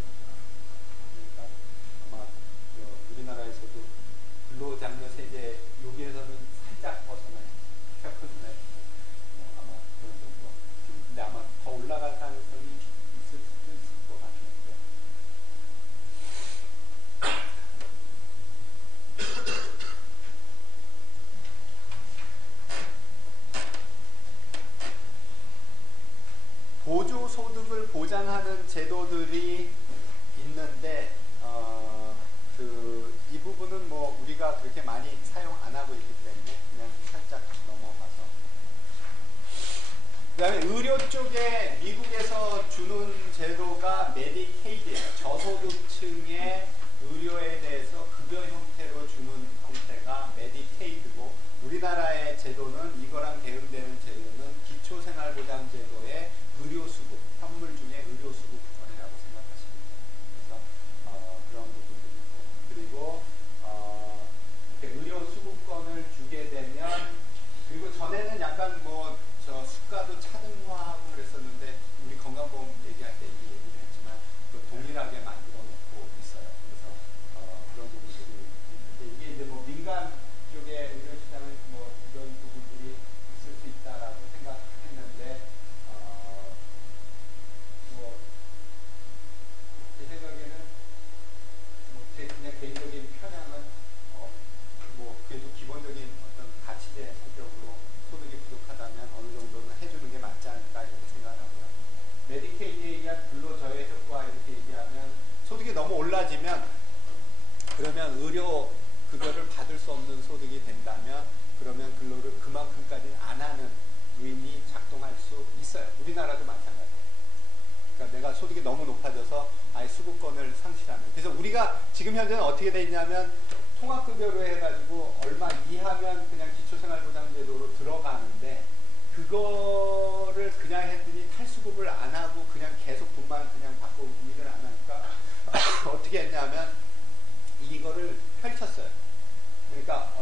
그러니까 아마 우리나라에서도 근로장려 세제 여기에서는 살짝 벗어나요. 캡터스나 아마 그런 정도. 근데 아마 더 올라갈 가능성이 있을 수도 있을 것 같은데. 보조소득을 보장하는 제도들이 있는데 이 부분은 뭐 우리가 그렇게 많이 사용 안 하고 있기 때문에 그냥 살짝 넘어가서, 그 다음에 의료 쪽에 미국에서 주는 제도가 메디케이드예요. 저소득층의 의료에 대해서 급여 형태로 주는 형태가 메디케이드고, 우리나라의 제도는 이거랑 대응되는 제도는 기초생활보장제도의 의료수급, 현물 중에 의료수급권이라고 생각하시면 돼요. 그래서 그런 부분들이고, 그리고 의료수급권을 주게 되면, 그리고 전에는 약간 수가도 차등화하고 그랬었는데 우리 건강보험 얘기할 때 이 얘기를 했지만 동일하게 만들어 놓고 있어요. 그래서 그런 부분들이 있는데, 이게 이제 민간 쪽의 의료시장은 이런 부분들이 있을 수 있다라고 생각했는데 현재는 어떻게 돼 있냐면 통합급여로 해가지고 얼마 이하면 그냥 기초생활보장제도로 들어가는데 그거를 그냥 했더니 탈수급을 안 하고 그냥 계속 돈만 그냥 받고 일을 안 하니까 어떻게 했냐면 이거를 펼쳤어요. 그러니까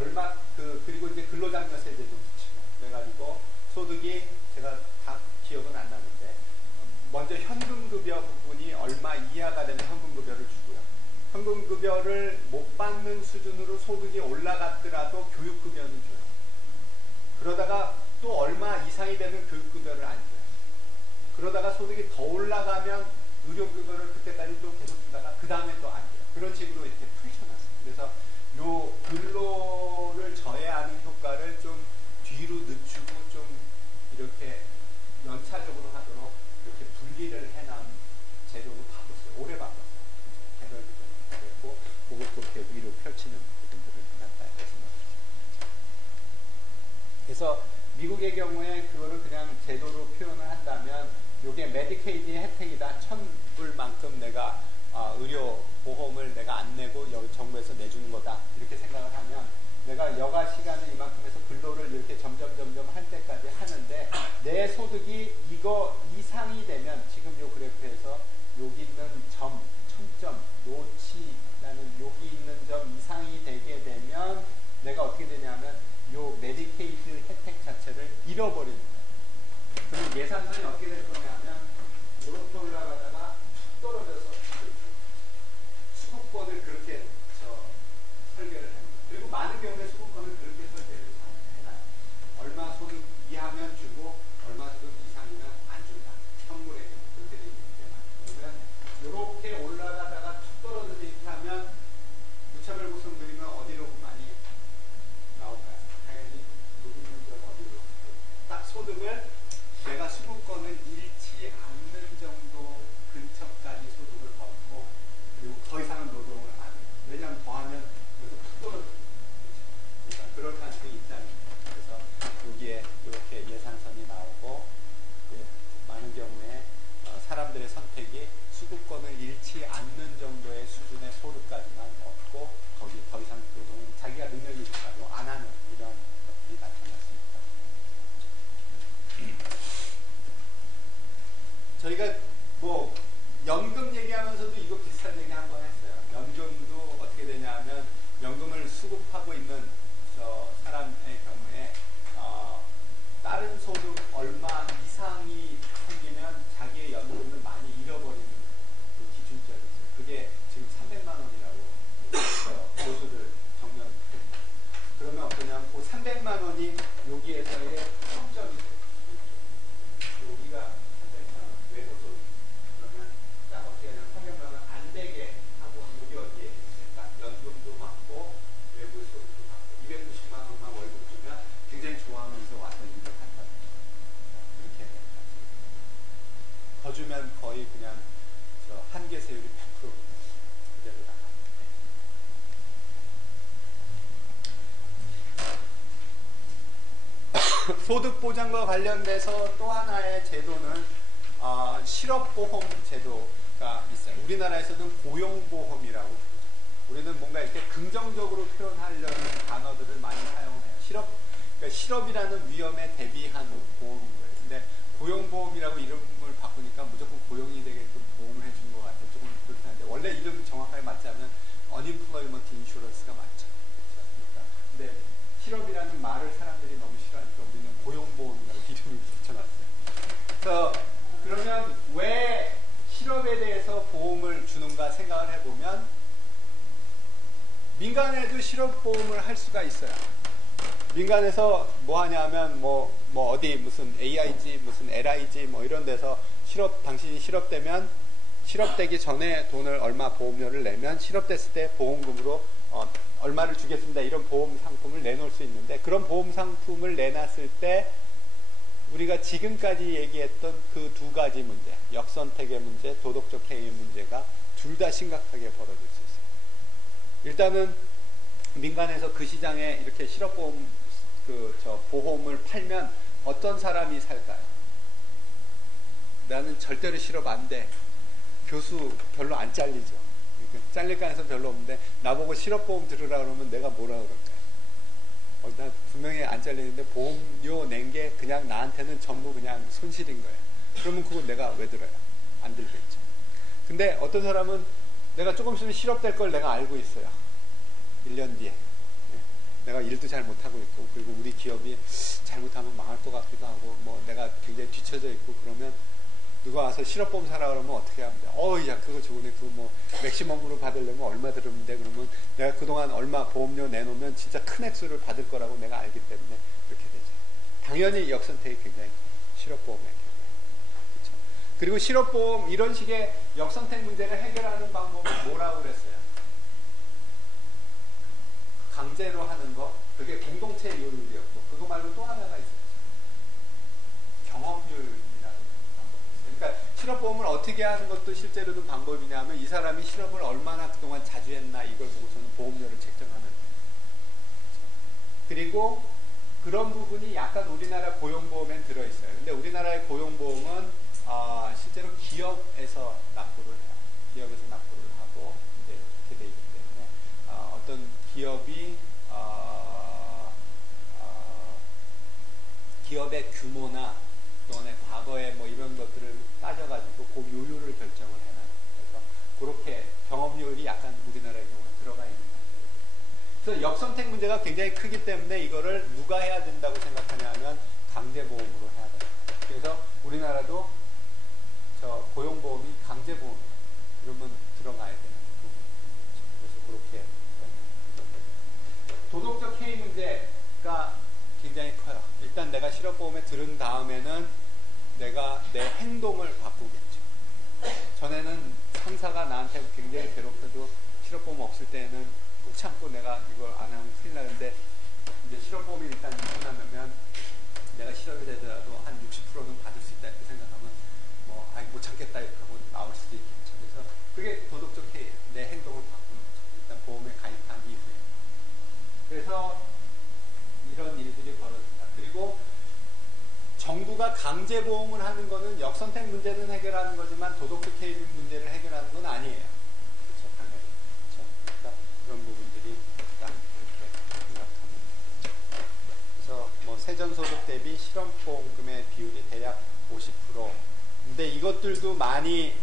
그리고 이제 근로장려세제도 붙이고 그래가지고 소득이 제가 다 기억은 안 나는데 먼저 현금급여 부분이 얼마 이하가 되면 현금급여를 주고요. 현금급여를 못 받는 수준으로 소득이 올라갔더라도 교육급여는 줘요. 그러다가 또 얼마 이상이 되면 교육급여를 안 줘요. 그러다가 소득이 더 올라가면 의료급여를 그때까지 또 계속 주다가 그 다음에 또 안 줘요. 그런 식으로 이렇게 펼쳐놨어요. 그래서 요 근로를 저해하는 효과를 좀 뒤로 늦추고 좀 이렇게 연차적으로 하도록 이렇게 분리를 해놓은 제도로 바꿨어요. 오래 바꿨어요. 개별급여는 그랬고 그것도 이렇게 위로 펼치는 부분들을 갖다 해서 그래서 미국의 경우에 그거를 그냥 제도로 표현을 한다면 이게 메디케이드의 혜택이다. $1,000만큼 내가 의료 보험을 내가 안 내고 여기 정부에서 내주는 거다. 이렇게 생각을 하면 내가 여가 시간을 이만큼 해서 근로를 이렇게 점점 할 때까지 하는데 내 소득이 이거 이상이 되면 지금 요 그래프에서 여기 있는 점, 1000점, 노치라는 여기 있는 점 이상이 되게 되면 내가 어떻게 되냐면 요 메디케이드 혜택 자체를 잃어버리는 거예요. 그럼 예산선이 어떻게 될 거냐면 이렇게 올라가다가 툭 떨어져서 수급권을 그렇게 설계를 합니다. 그리고 많은 경우에 수급권을 그렇게 설계를 잘 해놔요. 얼마 소득 이하면 주고 얼마 소득 이상이면 안 준다. 현물의 경우 그렇게 되어 있기 때문에 그러면 이렇게 올라가다가 툭 떨어져서 이렇게 하면 무차별 구성 그리면 어디로 많이 나올까요? 당연히 여기 있는 점 어디로 딱 소득을 내가 수급권을 잃지 않는 정도 근처까지 소득을 벌고 그리고 더 이상은 노동을 안 해요. 왜냐하면 더하면 여기서 푹 떨어져요. 그러니까 그럴 가능성이 있다는 거예요. 그래서 여기에 이렇게 예산선이 나오고 많은 경우에 사람들의 선택이 수급권을 잃지 않는 정도의 수준의 소득까지만 얻고 거기 더 이상 노동은 자기가 능력이 있다고 안 하는 이런 것들이 나타났습니다. 저희가 뭐 연금 얘기하면서도 이거 비슷한 얘기 한 번 했어요. 연금도 어떻게 되냐 하면 연금을 수급하고 있는 저 사람의 경우에 다른 소득 얼마 이상이 생기면 자기의 연금을 많이 잃어버리는 그 기준점이 있어요. 그게 지금 300만 원이라고 보수를 정면했습니다. 그러면 어떠냐면 그 300만 원이 여기에서의 평점이 돼요. 여기가 300만 원 외부 소득. 그러면 딱 어떻게 하냐면 300만 원 안 되게 하고 여기 어디에 있으니까 연금도 받고 외부 소득도 받고 290만 원만 월급 주면 굉장히 좋아하면서 와서 일을 한다. 이렇게 됩니다. 더 주면 거의 그냥 한계세율이 100% 그대로 나갑니다. 소득보장과 관련돼서 또 하나의 제도는 실업보험 제도가 있어요. 우리나라에서는 고용보험이라고 부르죠. 우리는 뭔가 이렇게 긍정적으로 표현하려는 단어들을 많이 사용해요. 그러니까 실업이라는 위험에 대비한 보험인 거예요. 근데 고용보험이라고 이름을 바꾸니까 무조건 고용이 되게끔 보험을 해준 것 같아요. 조금 그렇긴 한데 원래 이름 정확하게 맞자면 Unemployment Insurance가 맞죠. 그러니까 근데 실업이라는 말을 사람들이 너무 싫어하니까 우리는 고용보험이라고 이름을 붙여놨어요. 그러면 왜 실업에 대해서 보험을 주는가 생각을 해보면 민간에도 실업보험을 할 수가 있어요. 민간에서 뭐 하냐면 뭐 어디 무슨 AIG 무슨 LIG 뭐 이런 데서 당신이 실업되면 실업되기 전에 돈을 얼마 보험료를 내면 실업됐을 때 보험금으로 얼마를 주겠습니다. 이런 보험 상품을 내놓을 수 있는데 그런 보험 상품을 내놨을 때 우리가 지금까지 얘기했던 그 두 가지 문제, 역선택의 문제, 도덕적 해이의 문제가 둘 다 심각하게 벌어질 수 있어요. 일단은 민간에서 그 시장에 이렇게 실업보험 보험을 팔면 어떤 사람이 살까요? 나는 절대로 실업 안 돼. 교수 별로 안 잘리죠. 잘릴 가능성 별로 없는데 나보고 실업보험 들으라 그러면 내가 뭐라 그럴까요? 나 분명히 안 잘리는데 보험료 낸 게 그냥 나한테는 전부 그냥 손실인 거예요. 그러면 그건 내가 왜 들어요? 안 들겠죠. 근데 어떤 사람은 내가 조금 있으면 실업될 걸 내가 알고 있어요. 1년 뒤에. 내가 일도 잘 못하고 있고, 그리고 우리 기업이 잘못하면 망할 것 같기도 하고, 뭐 내가 굉장히 뒤처져 있고, 그러면 누가 와서 실업보험 사라 그러면 어떻게 하면 돼? 야, 그거 좋으네. 그거 뭐 맥시멈으로 받으려면 얼마 들으면 돼? 그러면 내가 그동안 얼마 보험료 내놓으면 진짜 큰 액수를 받을 거라고 내가 알기 때문에 그렇게 되죠. 당연히 역선택이 굉장히 실업보험의 경우에. 그렇죠? 그리고 실업보험 이런 식의 역선택 문제를 해결하는 방법은 뭐라고 그랬어요? 강제로 하는 거, 그게 공동체 요율이었고, 그거 말고 또 하나가 있었죠. 경험률이라는 방법이었어요. 그러니까 실업보험을 어떻게 하는 것도 실제로는 방법이냐면 이 사람이 실업을 얼마나 그동안 자주 했나 이걸 보고서는 보험료를 책정하면 돼요. 그리고 그런 부분이 약간 우리나라 고용보험엔 들어있어요. 근데 우리나라의 고용보험은 실제로 기업에서 납부를 해요. 기업에서 납부를 하고 이제 이렇게 돼 있기 때문에 어떤 기업이 기업의 규모나 또는 과거에 뭐 이런 것들을 따져가지고 그 요율을 결정을 해놔요. 그래서 그렇게 경험률이 약간 우리나라의 경우는 들어가 있는 상태예요. 그래서 역선택 문제가 굉장히 크기 때문에 이거를 누가 해야 된다고 생각하냐면 강제보험으로 해야 됩니다. 그래서 우리나라도 저 고용보험이 강제보험 그러면 들어가야 되는 부분이죠. 그래서 그렇게 도덕적 해이 문제가 굉장히 커요. 일단 내가 실업보험에 들은 다음에는 내가 내 행동을 바꾸겠죠. 전에는 상사가 나한테 굉장히 괴롭혀도 실업보험 없을 때는 꾹 참고 내가 이걸 안 하면 큰일 나는데 이제 실업보험이 일단 있고 나면 내가 실업이 되더라도 한 60%는 받을 수 있다 이렇게 생각하면 뭐 못 참겠다 이렇게 하고 나올 수도 있겠죠. 그래서 그게 도덕적 해이에요. 내 행동을 바꾸는 거죠. 일단 보험에 가입한 이후에. 그래서 이런 일들이 벌어집니다. 그리고 정부가 강제보험을 하는 것은 역선택 문제는 해결하는 거지만 도덕적 해이 문제를 해결하는 건 아니에요. 그렇죠, 당연히. 그렇죠? 그러니까 그런 부분들이 일단 이렇게 생각합니다. 그래서 뭐 세전소득 대비 실업보험금의 비율이 대략 50%. 근데 이것들도 많이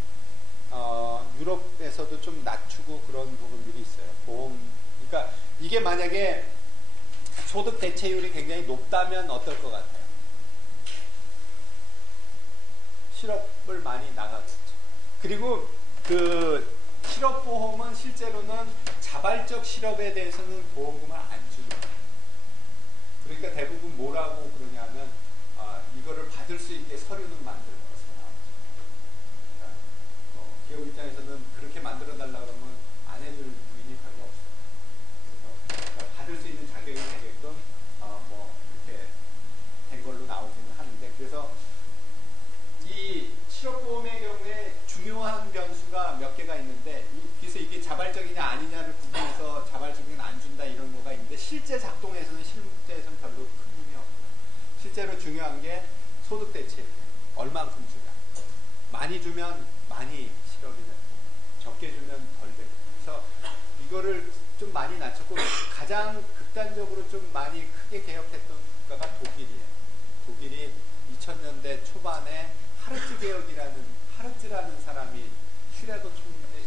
유럽에서도 좀 낮추고 그런 부분들이 있어요. 보험. 그러니까 이게 만약에 소득 대체율이 굉장히 높다면 어떨 것 같아요? 실업을 많이 나가겠죠. 그리고 그 실업보험은 실제로는 자발적 실업에 대해서는 보험금을 안 주는 거예요. 그러니까 대부분 뭐라고 그러냐면 이거를 받을 수 있게 서류는 만들어서 나오죠. 그러니까 기업 입장에서는 그렇게 만들어 달라 그러면 안 해줄 유인이 별로 없어요. 그래서 받을 수 있는 자격이 되게끔 뭐 이렇게 된 걸로 나오기는 하는데, 그래서 이 실업보험의 경우에 중요한 변수가 몇 개가 있는데, 그래서 이게 자발적이냐 아니냐를 구분해서 자발적이면 안 준다 이런 거가 있는데, 실제 작동에서는 실무에서는 별로 큰 힘이 없고요. 실제로 중요한 게 소득 대체, 얼만큼 주냐. 많이 주면 많이 실업이 되고, 적게 주면 덜 되고. 그래서 이거를 좀 많이 낮췄고, 가장 극단적으로 좀 많이 크게 개혁했던 국가가 독일이에요. 독일이 2000년대 초반에 하르츠라는 사람이 슈레더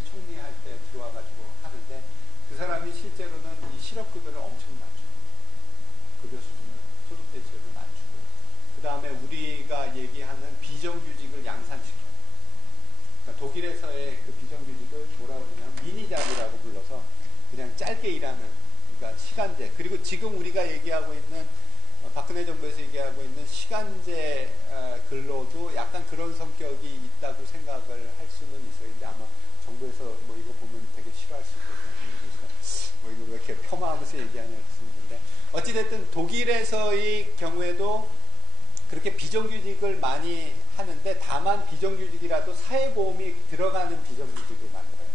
총리할 때 들어와가지고 하는데, 그 사람이 실제로는 이 실업급여를 엄청 낮춰요. 급여 수준을, 소득 대체를 낮추고, 그 다음에 우리가 얘기하는 비정규직을 양산시켜요. 그러니까 독일에서의 그 비정규직을 뭐라고 그러냐면 미니잡이라고 불러서 그냥 짧게 일하는, 그러니까 시간제. 그리고 지금 우리가 얘기하고 있는 박근혜 정부에서 얘기하고 있는 시간제 근로도 약간 그런 성격이 있다고 생각을 할 수는 있어요. 근데 아마 정부에서 뭐 이거 보면 되게 싫어할 수 있거든요. 뭐 이거 왜 이렇게 폄하하면서 얘기하냐 했는데, 어찌됐든 독일에서의 경우에도 그렇게 비정규직을 많이 하는데, 다만 비정규직이라도 사회보험이 들어가는 비정규직을 만들어요.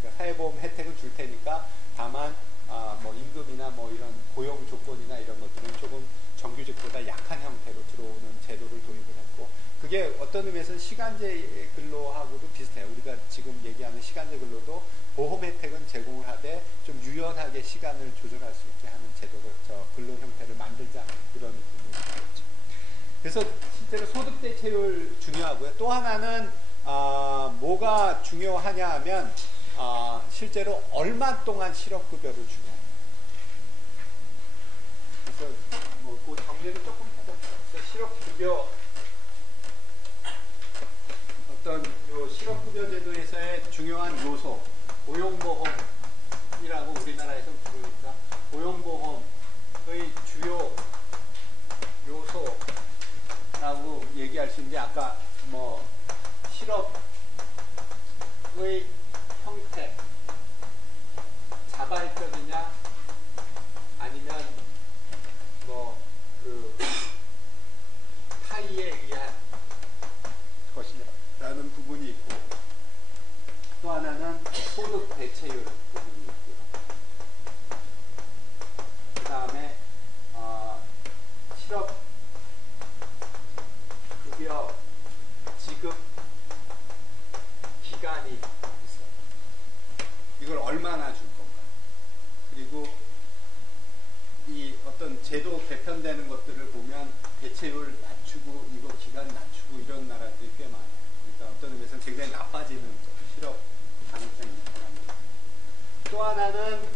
그러니까 사회보험 혜택을 줄 테니까, 다만 뭐 임금이나 뭐 이런 고용 조건이나 이런 것들은 조금 정규직보다 약한 형태로 들어오는 제도를 도입을 했고, 그게 그게 어떤 의미에서 시간제 근로하고도 비슷해요. 우리가 지금 얘기하는 시간제 근로도 보험 혜택은 제공을 하되 좀 유연하게 시간을 조절할 수 있게 하는 제도를, 근로 형태를 만들자, 이런 부분이겠죠. 그래서 실제로 소득 대체율 중요하고요. 또 하나는 뭐가 중요하냐 하면 실제로 얼마 동안 실업급여를 주냐. 그래서 그 정리를 조금 해볼게요. 실업급여, 어떤 요 실업급여 제도에서의 중요한 요소, 고용보험이라고 우리나라에서 부르니까 고용보험의 주요 요소라고 얘기할 수 있는데, 아까 뭐 실업의 형태, 자발적이냐 아니면 타의에 의한 것이라는 부분이 있고, 또 하나는 소득 대체율 부분이 있고요. 그 다음에 실업급여 지급 기간이 있어요. 이걸 얼마나 줄 건가. 그리고 이 어떤 제도 개편되는 것들을 보면 대체율 낮추고 이거 기간 낮추고 이런 나라들이 꽤 많아요. 그러니까 어떤 의미에서 굉장히 나빠지는 실업 가능성이 있는 사람입니다. 또 하나는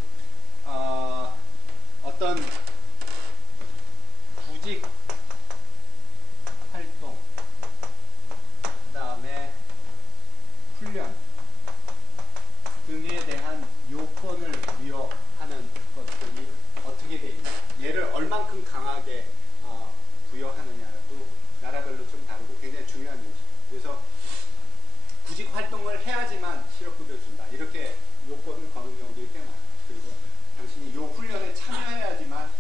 어떤 구직 활동, 그 다음에 훈련 등에 대한 요건을 부여하는 것들이 어떻게 돼 있냐, 얘를 얼만큼 강하게 부여하느냐도 나라별로 좀 다르고 굉장히 중요한 요소. 그래서 구직 활동을 해야지만 실업급여 준다, 이렇게 요건을 거는 경우도 꽤 많아요. 그리고 당신이 요 훈련에 참여해야지만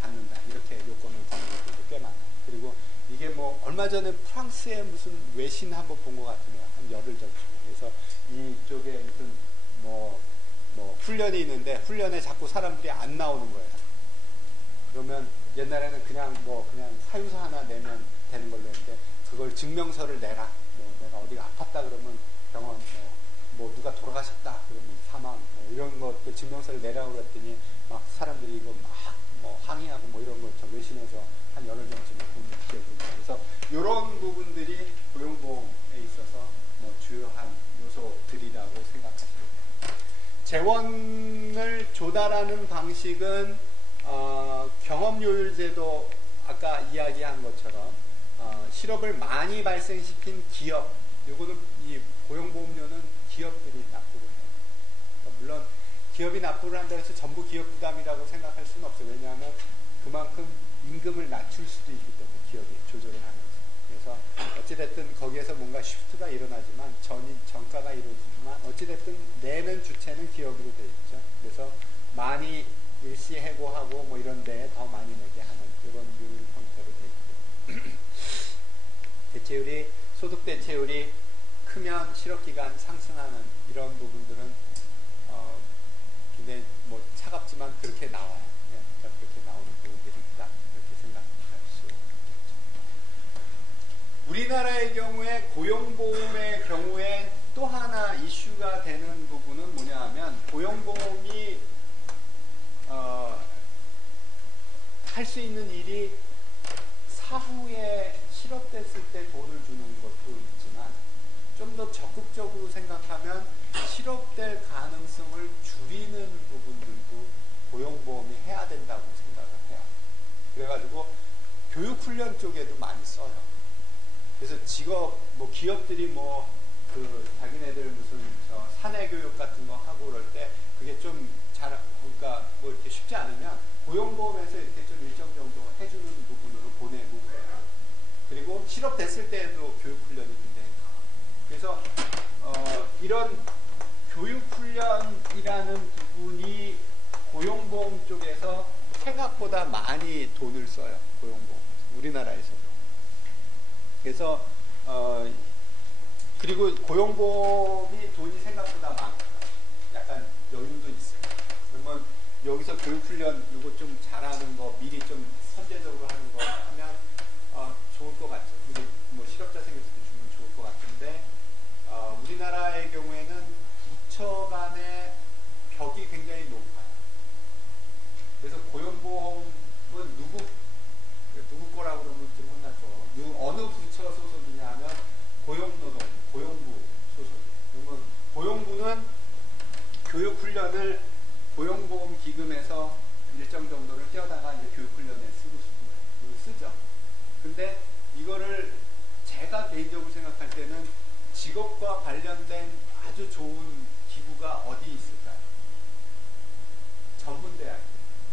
받는다, 이렇게 요건을 거는 것들도 꽤 많아요. 그리고 이게 뭐 얼마 전에 프랑스의 무슨 외신 한번 본 것 같으네요. 한 열흘 전쯤에. 그래서 이쪽에 무슨 훈련이 있는데 훈련에 자꾸 사람들이 안 나오는 거예요. 그러면 옛날에는 그냥 사유서 하나 내면 되는 걸로 했는데, 그걸 증명서를 내라. 내가 어디가 아팠다 그러면 병원, 누가 돌아가셨다 그러면 사망, 이런 것도 증명서를 내라고 그랬더니 막 사람들이 이거 막 항의하고 이런 거 저 외신에서 한 열흘 전쯤에 본 기억이 있어요. 그래서 이런 부분들이 고용보험에 있어서 주요한 요소들이라고 생각하시면 돼요. 재원을 조달하는 방식은 경험요율제도, 아까 이야기한 것처럼 실업을 많이 발생시킨 기업, 요거는 이 고용보험료는 기업들이 납부를 해요. 그러니까 물론 기업이 납부를 한다고 해서 전부 기업 부담이라고 생각할 수는 없어요. 왜냐하면 그만큼 임금을 낮출 수도 있기 때문에 기업이 조절을 하면서. 그래서 어찌됐든 거기에서 뭔가 쉬프트가 일어나지만, 전가가 이루어지지만 어찌됐든 내는 주체는 기업으로 되어 있죠. 그래서 많이 일시해고하고 이런 데에 더 많이 내게 하는 이런 율 형태로 되어 있고요. 대체율이, 소득 대체율이 크면 실업기간 상승하는 이런 부분들은 굉장히 차갑지만 그렇게 나와요. 그러니까 그렇게 나오는 부분들이 있다, 이렇게 생각할 수 있겠죠. 우리나라의 경우에 고용보험의 경우에 또 하나 이슈가 되는 부분은 뭐냐 하면, 고용보험이 할 수 있는 일이 사후에 실업됐을 때 돈을 주는 것도 있지만, 좀 더 적극적으로 생각하면 실업될 가능성을 줄이는 부분들도 고용보험이 해야 된다고 생각을 해요. 그래가지고 교육훈련 쪽에도 많이 써요. 그래서 기업들이 자기네들 무슨 사내교육 같은 거 하고 그럴 때 그게 좀 그러니까 이렇게 쉽지 않으면 고용보험에서 이렇게 좀 일정 정도 해주는 부분으로 보내고 그래요. 그리고 실업됐을 때에도 교육훈련이 굉장히 강하고. 그래서 이런 교육훈련이라는 부분이 고용보험 쪽에서 생각보다 많이 돈을 써요. 고용보험, 우리나라에서도. 그래서 그리고 고용보험이 돈이 생각보다 많고 약간 여유도 있어요. 그러면 여기서 교육훈련 이거 좀 잘하는 거 미리 좀 선제적으로 하는 거 하면 좋을 것 같죠. 실업자 생겼을 정도를 떼어다가 이제 교육훈련에 쓰고 싶은 거예요. 쓰죠. 근데 이거를 제가 개인적으로 생각할 때는 직업과 관련된 아주 좋은 기구가 어디 있을까요? 전문대학.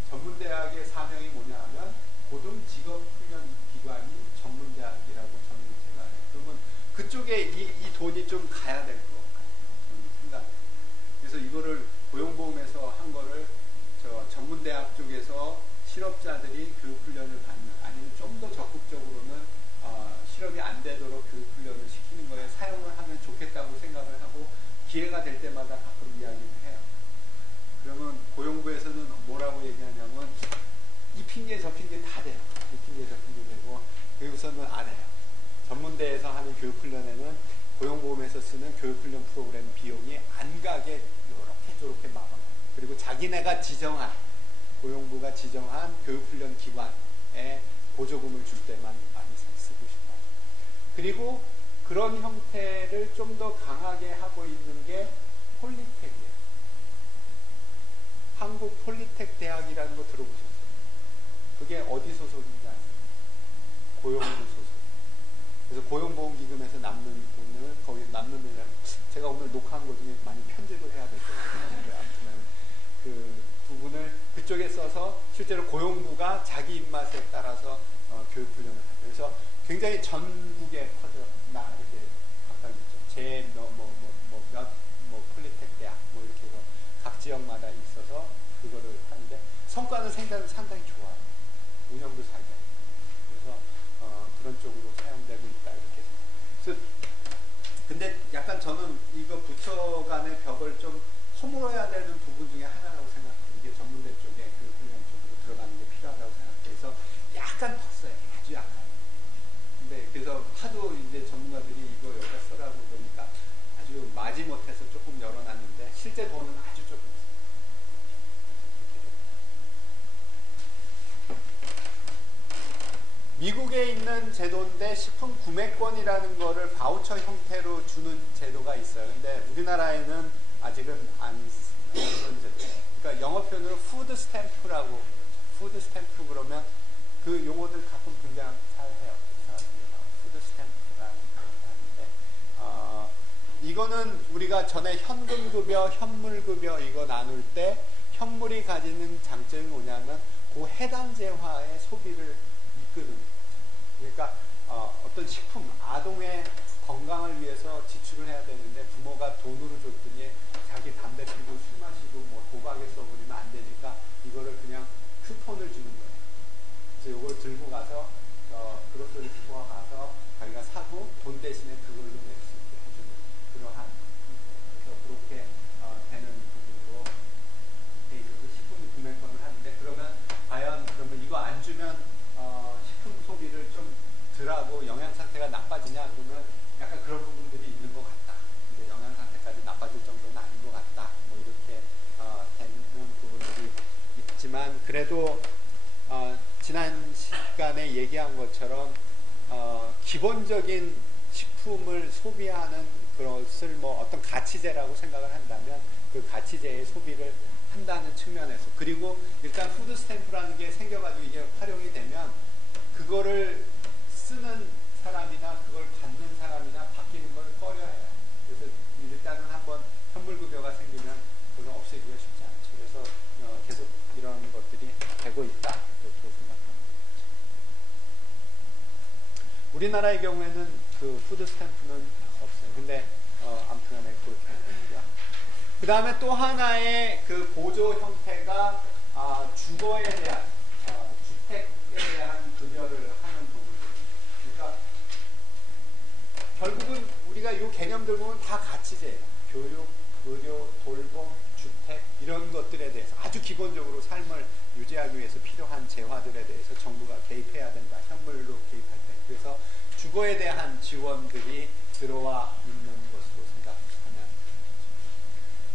전문대학의 사명이 뭐냐 하면 고등직업훈련기관이 전문대학이라고 저는 생각해요. 그러면 그쪽에 이 돈이 좀 가야 될 것 같아요. 저는 생각해요. 그래서 이거를 고용보험에서 한 거를 저 전문대학 쪽에서 실업자들이 교육훈련을 받는, 아니면 좀 더 적극적으로는 실업이 안 되도록 교육훈련을 시키는 거에 사용을 하면 좋겠다고 생각을 하고 기회가 될 때마다 가끔 이야기를 해요. 그러면 고용부에서는 뭐라고 얘기하냐면 이 핑계 저 핑계 다 돼요. 이 핑계 저 핑계 되고 그리고서는 안 해요. 전문대에서 하는 교육훈련에는 고용보험에서 쓰는 교육훈련 프로그램 비용이 안 가게 이렇게 저렇게 막아놔요. 그리고 자기네가 지정한, 고용부가 지정한 교육훈련 기관에 보조금을 줄 때만 많이 쓰고 싶어요. 그리고 그런 형태를 좀 더 강하게 하고 있는 게 폴리텍이에요. 한국 폴리텍 대학이라는 거 들어보셨어요? 그게 어디 소속인지 아세요? 고용부 소속. 그래서 고용보험기금에서 남는 돈을, 거기 남는 돈을, 제가 오늘 녹화한 거 중에 많이 편집을 해야 될 거예요. 아무튼 그 부분을 그쪽에 써서 실제로 고용부가 자기 입맛에 따라서 교육훈련을 하죠. 그래서 굉장히 전국에 퍼져 이렇게 각각 있죠. 폴리텍 대학 이렇게 해서 각 지역마다 있어서 그거를 하는데 성과는 상당히 좋아요. 운영도 잘 돼요. 그래서 그런 쪽으로 사용되고 있다 이렇게. 그래서 근데 약간 저는 이거 부처 간의 벽을 좀 허물어야 되는 부분 중에 하나라고 생각해요. 이게 전문대 쪽에 그 훈련 쪽으로 들어가는 게 필요하다고 생각해요. 그래서 약간 컸어요. 아주 약간. 근데 그래서 하도 이제 전문가들이 이거 여기다 써라고 그러니까 아주 마지못해서 조금 열어놨는데 실제 돈은 아주 조금 있어요. 미국에 있는 제도인데 식품 구매권이라는 거를 바우처 형태로 주는 제도가 있어요. 근데 우리나라에는 아직은 안 쓰는 제도. 그러니까 영어 표현으로 푸드 스탬프라고 그러죠. 푸드 스탬프 그러면 그 용어들 가끔 등장 잘 해요. 푸드 스탬프라는 거 하는데 이거는 우리가 전에 현금급여, 현물급여 이거 나눌 때 현물이 가지는 장점이 뭐냐면 그 해당 재화의 소비를 이끄는 거죠. 그러니까 어떤 식품, 아동의 건강을 위해서 지출을 해야 되는데 부모가 돈으로 줬더니 자기 담배 피고 술 마시고 도박에 써버리면 안 되니까 이거를 그냥 쿠폰을 주는 거예요. 그래서 이걸 들고 가서 그로서리 스토어 가서 자기가 사고 돈 대신에 그걸로 낼 수 있게 해주는 그러한 그래서 그렇게 되는 부분으로 식품 구매권을 하는데 그러면 과연 그러면 이거 안 주면 식품 소비를 좀 덜하고 영양 상태가 나빠지냐 그러면 약간 그런 부분들이 있는 것 같다. 근데 영양 상태까지 나빠질 정도는 아닌 것 같다. 이렇게 되는 부분들이 있지만 그래도 지난 시간에 얘기한 것처럼 기본적인 식품을 소비하는 것을 어떤 가치제라고 생각을 한다면 그 가치제의 소비를 한다는 측면에서 그리고 일단 푸드 스탬프라는 게 생겨가지고 이게 활용이 되면 그거를 쓰는 사람이나 그걸 받는 사람이나 바뀌는 걸 꺼려해요. 그래서 일단은 한번 현물급여가 생기면 그걸 없애기가 쉽지 않죠. 그래서 계속 이런 것들이 되고 있다 이렇게 생각합니다. 우리나라의 경우에는 그 푸드 스탬프는 없어요. 근데 아무튼간에 그렇게 되고요. 그 다음에 또 하나의 그 보조 형태가 주거에 대한 주택에 대한 급여를 하는 부분입니다. 그러니까 결국은 우리가 이 개념들 보면 다 가치제예요. 교육, 의료, 돌봄, 주택 이런 것들에 대해서 아주 기본적으로 삶을 유지하기 위해서 필요한 재화들에 대해서 정부가 개입해야 된다. 현물로 개입할 때. 그래서 주거에 대한 지원들이 들어와 있는 것으로 생각하면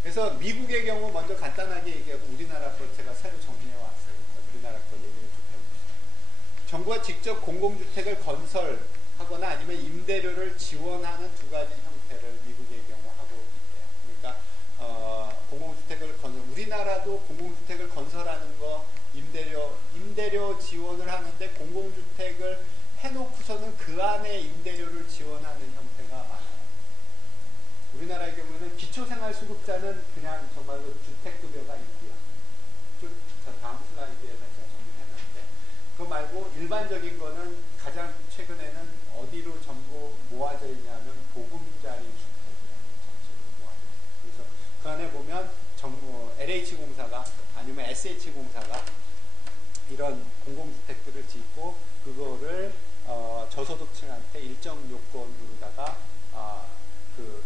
그래서 미국의 경우 먼저 간단하게 얘기하고 우리나라 거 제가 새로 정리해 왔어요. 우리나라 거 얘기를 좀 해봅시다. 정부가 직접 공공주택을 건설하거나 아니면 임대료를 지원하는 두 가지 형태를 미국의 경우 하고 있대요. 그러니까 공공주택을 건설, 우리나라도 공공주택을 건설하는 거 임대료 지원을 하는데 공공주택을 해놓고서는 그 안에 임대료를 지원하는 형태가 많아요. 우리나라의 경우는 기초생활수급자는 그냥 정말로 주택급여가 있고요. 다음 슬라이드에서 제가 정리해놨는데 그거 말고 일반적인 거는 가장 최근에는 어디로 전부 모아져 있냐면 보금자리 주택이라는 정책으로 모아져 있어요. 그래서 그 안에 보면 LH공사가 아니면 SH공사가 이런 공공주택들을 짓고 그거를 저소득층한테 일정 요건으로다가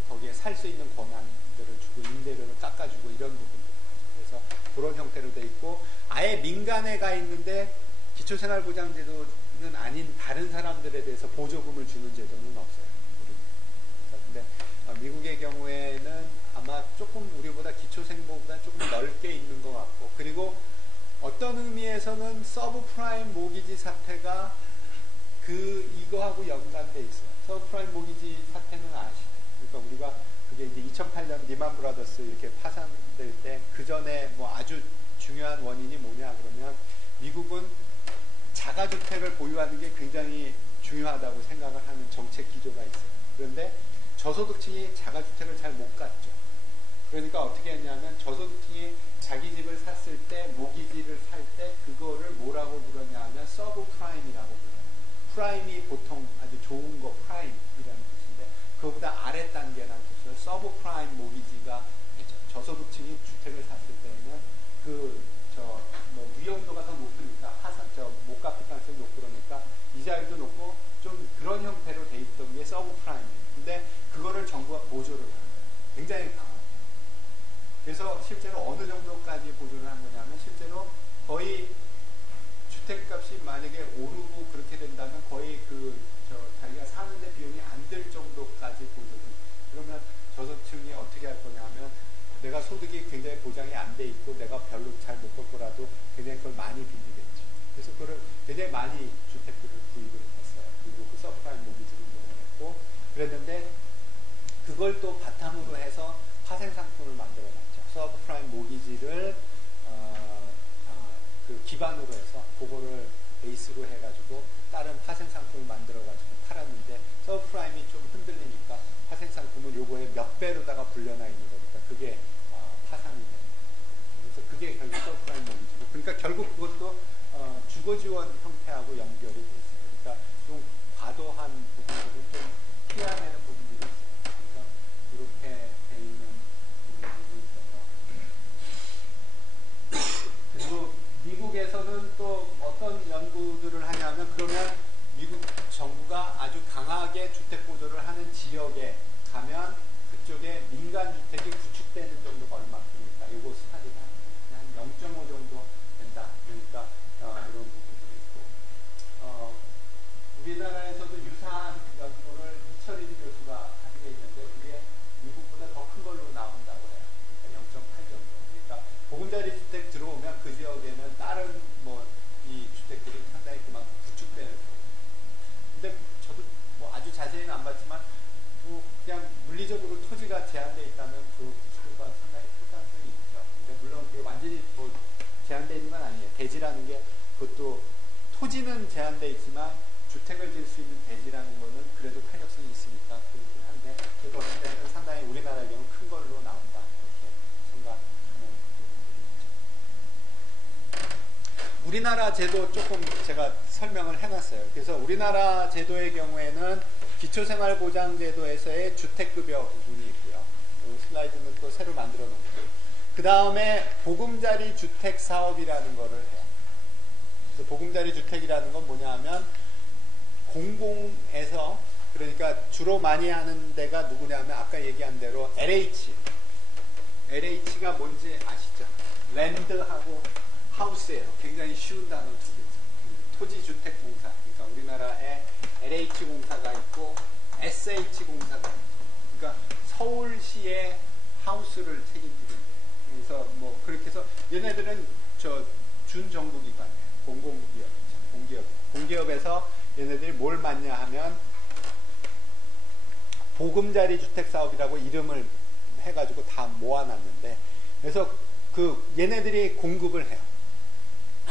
거기에 살 수 있는 권한들을 주고 임대료를 깎아주고 이런 부분들. 그래서 그런 형태로 돼 있고 아예 민간에 가 있는데 기초생활보장제도는 아닌 다른 사람들에 대해서 보조금을 주는 제도는 없어요. 근데 미국의 경우에는 아마 조금 우리보다 기초생보다 조금 넓게 있는 것 같고 그리고 어떤 의미에서는 서브프라임 모기지 사태가 이거하고 연관돼 있어요. 서브프라임 모기지 사태는 아시죠? 그러니까 우리가 그게 이제 2008년 리만 브라더스 이렇게 파산될 때 그 전에 뭐 아주 중요한 원인이 뭐냐 그러면 미국은 자가주택을 보유하는 게 굉장히 중요하다고 생각을 하는 정책 기조가 있어요. 그런데 저소득층이 자가주택을 잘 못 갔죠. 그러니까 어떻게 했냐면 저소득층이 자기 집을 샀을 때 모기지를 살 때 그거를 뭐라고 부르냐 하면 서브프라임이라고 불러요. 프라임이 보통 아주 좋은 거 프라임이라는 뜻인데 그거보다 아래 단계라는 뜻으로 서브프라임 모기지가 되죠. 저소득층이 주택을 샀을 때는 위험도가 더 높으니까 못 갚을 가능성이 높고 그러니까 이자율도 높고 좀 그런 형태로 돼 있던 게 서브프라임이에요. 근데 그거를 정부가 보조를 하는 거예요. 굉장히 강합니다. 그래서 실제로 어느 정도까지 보조를 한 거냐면 실제로 거의 주택값이 만약에 오르고 그렇게 된다면 거의 자기가 사는데 비용이 안 들 정도까지 보조를. 그러면 저소득층이 어떻게 할 거냐면 내가 소득이 굉장히 보장이 안 돼 있고 내가 별로 잘 못 벌 거라도 굉장히 그걸 많이 빌리겠죠. 그래서 그걸 굉장히 많이 주택들을 구입을 했어요. 그리고 그 서브프라임 모기지를 이용을 했고 그랬는데 그걸 또 바탕으로 해서 파생상품을 만들어놨죠. 서브프라임 모기지를 기반으로 해서 그거를 베이스로 해가지고 다른 파생상품을 만들어가지고 팔았는데 서브프라임이 좀 흔들리니까 파생상품은 요거에 몇 배로다가 불려나 있는 거니까 그게 파산이 됩니다. 그래서 그게 결국 서브프라임 모기지고 그러니까 결국 그것도 주거지원 형태하고 연결이 돼 있어요. 그러니까 좀 과도한 부분들은 좀 피해내는 부분들이 있어요. 그래서 이렇게 돼 있는 부분들이 있어서 그리고 미국에서는 또 어떤 연구들을 하냐면 그러면 미국 정부가 아주 강하게 주택 보조를 하는 지역에 가면 그쪽에 민간 주택이 구축되는 정도가 얼마큼일까? 이거 스타디가 한 0.5 정도 된다. 그러니까 이런 부분들이 있고 우리나라에서도 유사한 연구를 이철인 교수가 하는 게 있는데 그게 미국보다 더 큰 걸로 나온다고 해요. 그러니까 0.8 정도. 그러니까 보금자리 주택 들어오면 그 지역에는 다른 이 주택들이 상당히 그만큼 구축되는 거예요. 근데 저도 아주 자세히는 안 봤지만 그냥 물리적으로 토지가 제한되어 있다면 그 구축과 상당히 클 가능성이 있죠. 근데 물론 그게 완전히 제한되어 있는 건 아니에요. 대지라는 게 그것도 토지는 제한되어 있지만 주택을 지을 수 있는 대지라는 거는 그래도 탄력성이 있으니까 그렇긴 한데 그래도 어쨌든 상당히 우리나라의 경우 큰 걸로 나온다 이렇게 생각하는 부분이 있죠. 우리나라 제도 조금 제가 설명을 해놨어요. 그래서 우리나라 제도의 경우에는 기초생활보장제도에서의 주택급여 부분이 있고요. 이 슬라이드는 또 새로 만들어 놓은 거예요. 그 다음에 보금자리 주택 사업이라는 거를 해요. 그래서 보금자리 주택이라는 건 뭐냐 하면 공공에서 그러니까 주로 많이 하는 데가 누구냐면 아까 얘기한 대로 LH가 뭔지 아시죠? 랜드하고 하우스예요. 굉장히 쉬운 단어 두 개죠. 토지주택공사. 그러니까 우리나라에 LH공사가 있고 SH공사가 있고 그러니까 서울시의 하우스를 책임지는 데요. 그래서 그렇게 해서 얘네들은 준정부기관이에요. 공기업. 공기업에서 얘네들이 뭘 맡냐 하면 보금자리 주택사업이라고 이름을 해가지고 다 모아놨는데 그래서 얘네들이 공급을 해요.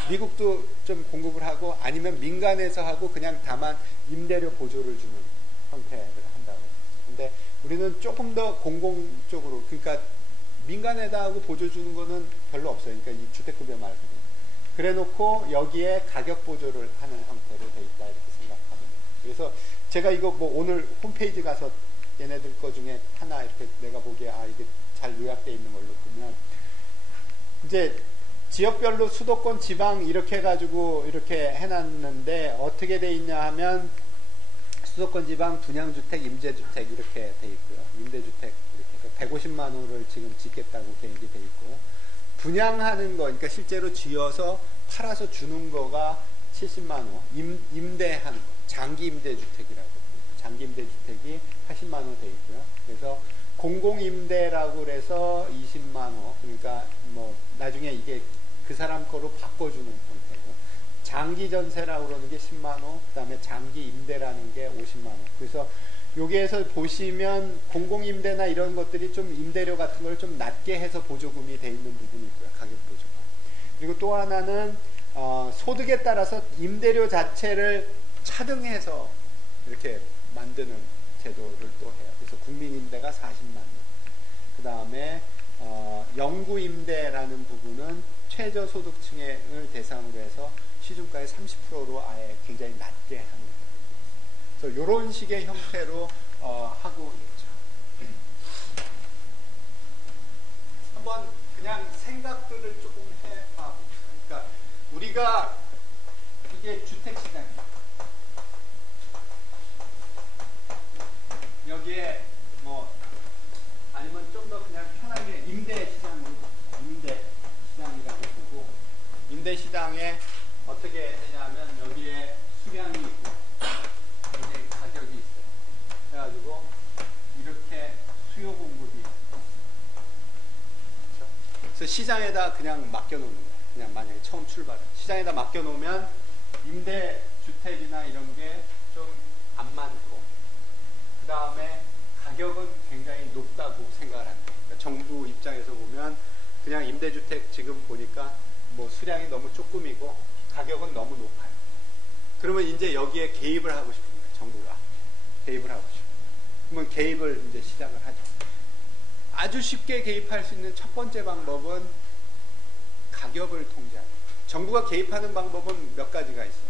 미국도 좀 공급을 하고 아니면 민간에서 하고 그냥 다만 임대료 보조를 주는 형태를 한다고. 근데 우리는 조금 더 공공 쪽으로, 그러니까 민간에다 하고 보조 주는 거는 별로 없어요. 그러니까 이 주택급여 말고는. 그래 놓고 여기에 가격 보조를 하는 형태로 돼 있다 이렇게 생각하면 돼요. 그래서 제가 이거 뭐 오늘 홈페이지 가서 얘네들 거 중에 하나 이렇게 내가 보기에 이게 잘 요약되어 있는 걸로 보면 이제 지역별로 수도권 지방 이렇게 해가지고 이렇게 해놨는데 어떻게 돼 있냐 하면 수도권 지방 분양주택 임대주택 이렇게 돼 있고요. 임대주택 이렇게 150만 호를 지금 짓겠다고 계획이 돼 있고, 분양하는 거 그러니까 실제로 지어서 팔아서 주는 거가 70만 호, 임대하는 거 장기 임대주택이라고, 장기 임대주택이 80만 호 돼 있고요. 그래서 공공임대라고 그래서 20만 호, 그러니까 뭐 나중에 이게 그 사람 거로 바꿔주는 형태고, 장기 전세라고 그러는 게 10만 호, 그 다음에 장기 임대라는 게 50만 호. 그래서 여기에서 보시면 공공임대나 이런 것들이 좀 임대료 같은 걸 좀 낮게 해서 보조금이 돼 있는 부분이 있고요. 가격 보조금. 그리고 또 하나는 소득에 따라서 임대료 자체를 차등해서 이렇게 만드는 제도를 또 해요. 그래서 국민임대가 40만 원. 그 다음에 영구임대라는 부분은 최저소득층을 대상으로 해서 시중가의 30%로 아예 굉장히 낮게 하는 거예요. 그래서 이런 식의 형태로 하고 있죠. 한번 그냥 생각들을 조금 해봐 봅시다. 그러니까 우리가 이게 주택시장이에요. 여기에 뭐 아니면 좀 더 그냥 편하게 임대시장이라고 보고, 임대시장에 어떻게 되냐면 여기에 수량이 있고 여기에 가격이 있어요. 그래가지고 이렇게 수요 공급이 있어요. 그렇죠? 그래서 시장에다 그냥 맡겨놓는 거예요. 그냥 만약에 처음 출발해 시장에다 맡겨놓으면 임대주택이나 이런 게 좀 안 많고, 그 다음에 가격은 굉장히 높다고 생각을 합니다. 그러니까 정부 입장에서 보면 그냥 임대주택 지금 보니까 뭐 수량이 너무 조금이고 가격은 너무 높아요. 그러면 이제 여기에 개입을 하고 싶은 거예요. 정부가 개입을 하고 싶어요. 그러면 개입을 이제 시작을 하죠. 아주 쉽게 개입할 수 있는 첫 번째 방법은 가격을 통제하는 거예요. 정부가 개입하는 방법은 몇 가지가 있어요.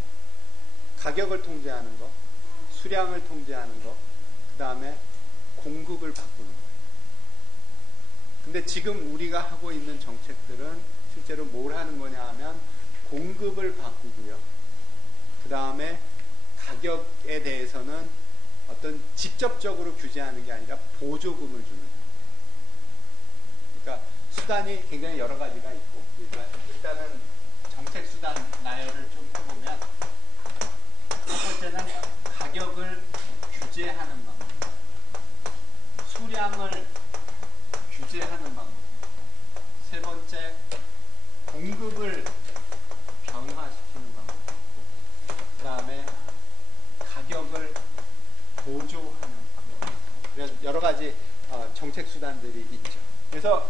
가격을 통제하는 거, 수량을 통제하는 거, 그 다음에 공급을 바꾸는 거예요. 근데 지금 우리가 하고 있는 정책들은 실제로 뭘 하는 거냐 하면 공급을 바꾸고요. 그 다음에 가격에 대해서는 어떤 직접적으로 규제하는 게 아니라 보조금을 주는 거예요. 그러니까 수단이 굉장히 여러 가지가 있고, 그러니까 일단은 정책 수단 나열을 좀 해보면 첫 번째는 가격을 규제하는 방법, 수량을 규제하는 방법, 세 번째 공급을 변화시키는 방법, 그 다음에 가격을 보조하는 방법. 그래서 여러 가지 정책 수단들이 있죠. 그래서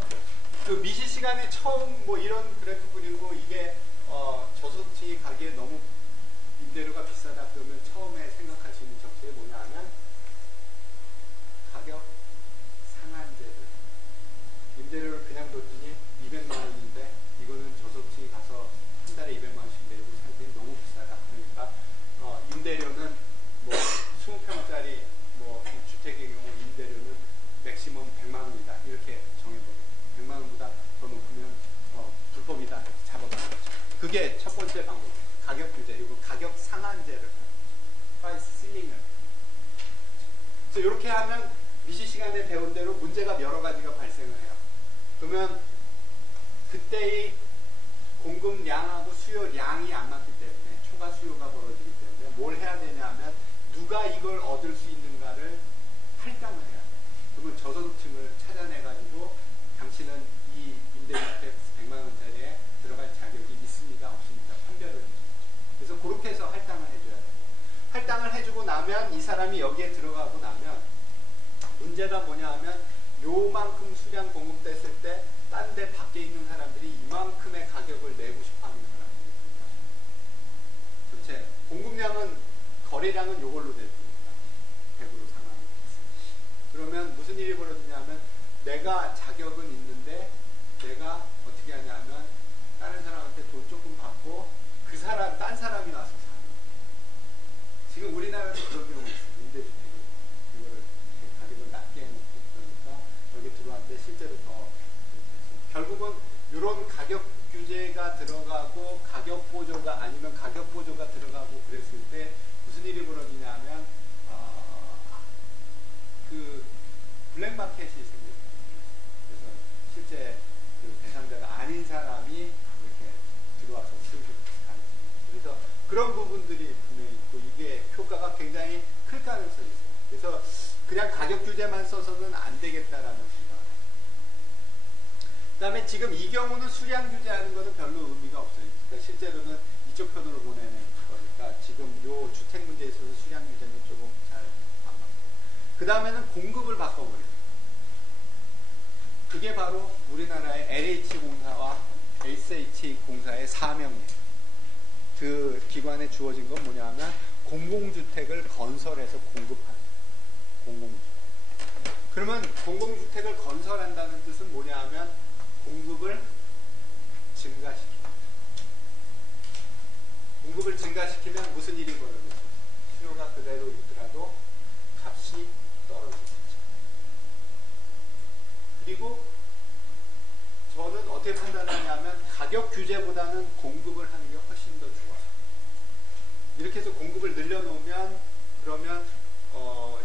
그 미시 시간에 처음 뭐 이런 그래프 그리고 이게 저소득층이 가기에 너무 임대료가 비싸다 그러면 처음에 생각할 수 있는 정책이 뭐냐 하면 가격 상한제를, 임대료를 그냥 뒀더니 200만 원인데 이거는 저소득층이 가서 한 달에 200만 원씩 내고 살기 너무 비싸다. 그러니까 임대료는 뭐 20평짜리 뭐 주택의 경우 임대료는 맥시멈 100만 원이다. 이렇게 정해버려요. 100만 원보다 더 높으면 불법이다. 이렇게 잡아가는 거죠. 그게 첫 번째 방법. 가격 규제, 그리고 가격 상한제를 하는 거죠. 프라이스 실링을. 그래서 이렇게 하면 미시 시간에 배운 대로 문제가 여러 가지가 발생을 해요. 그러면 그때의 공급량하고 수요량이 안 맞기 때문에 초과 수요가 벌어지기 때문에 뭘 해야 되냐 하면 누가 이걸 얻을 수 있는가를 할당을 해야 돼요. 그러면 저소득층을 찾아내가지고 당신은 이 임대주택 100만 원짜리에 들어갈 자격이 있습니다, 없습니다 판별을 해줘요. 그래서 그렇게 해서 할당을 해줘야 돼요. 할당을 해주고 나면 이 사람이 여기에 들어가고 나면 문제가 뭐냐 하면 요만큼 수량 공급됐을 때 딴 데 밖에 있는 사람들이 이만큼의 가격을 내고 싶어 하는 사람들이 있거든요. 거래량은 요걸로 될 테니까 100으로 상환을 했습니다. 그러면 무슨 일이 벌어지냐면 내가 자격은 있는데 내가 어떻게 하냐면 다른 사람한테 돈 조금 받고 그 사람, 딴 사람이 와서 사는. 지금 우리나라도 그런 경우 있어요. 임대주택을 이거를 이렇게 가격을 낮게 해놓고 그러니까 여기 들어왔는데 실제로 더 결국은 이런 가격 규제가 들어가고 가격 보조가 아니면 가격 보조가 들어가고 그랬을 때 무슨 일이 벌어지냐면 그 블랙마켓이 생겨요. 그래서 실제 그 대상자가 아닌 사람이 이렇게 들어와서 쓰게 가능성이 있어요. 그래서 그런 부분들이 분명히 있고 이게 효과가 굉장히 클 가능성이 있어요. 그래서 그냥 가격 규제만 써서는 안 되겠다라는 생각을 해요. 그 다음에 지금 이 경우는 수량 규제하는 것은 별로 의미가 없어요. 그러니까 실제로는 이쪽 편으로 보내는 거니까 지금 요 주택 문제에 있어서 수량 규제는 조금 잘 안 맞고. 그 다음에는 공급을 바꿔버려요. 그게 바로 우리나라의 LH공사와 SH공사의 사명이에요. 그 기관에 주어진 건 뭐냐면 공공주택을 건설해서 공급하는 공공주택. 그러면 공공주택을 건설한다는 뜻은 뭐냐 하면 공급을 증가시킵니다. 공급을 증가시키면 무슨 일이 벌어지죠? 수요가 그대로 있더라도 값이 떨어지겠죠. 그리고 저는 어떻게 판단하냐면 가격 규제보다는 공급을 하는 게 훨씬 더 좋아요. 이렇게 해서 공급을 늘려놓으면 그러면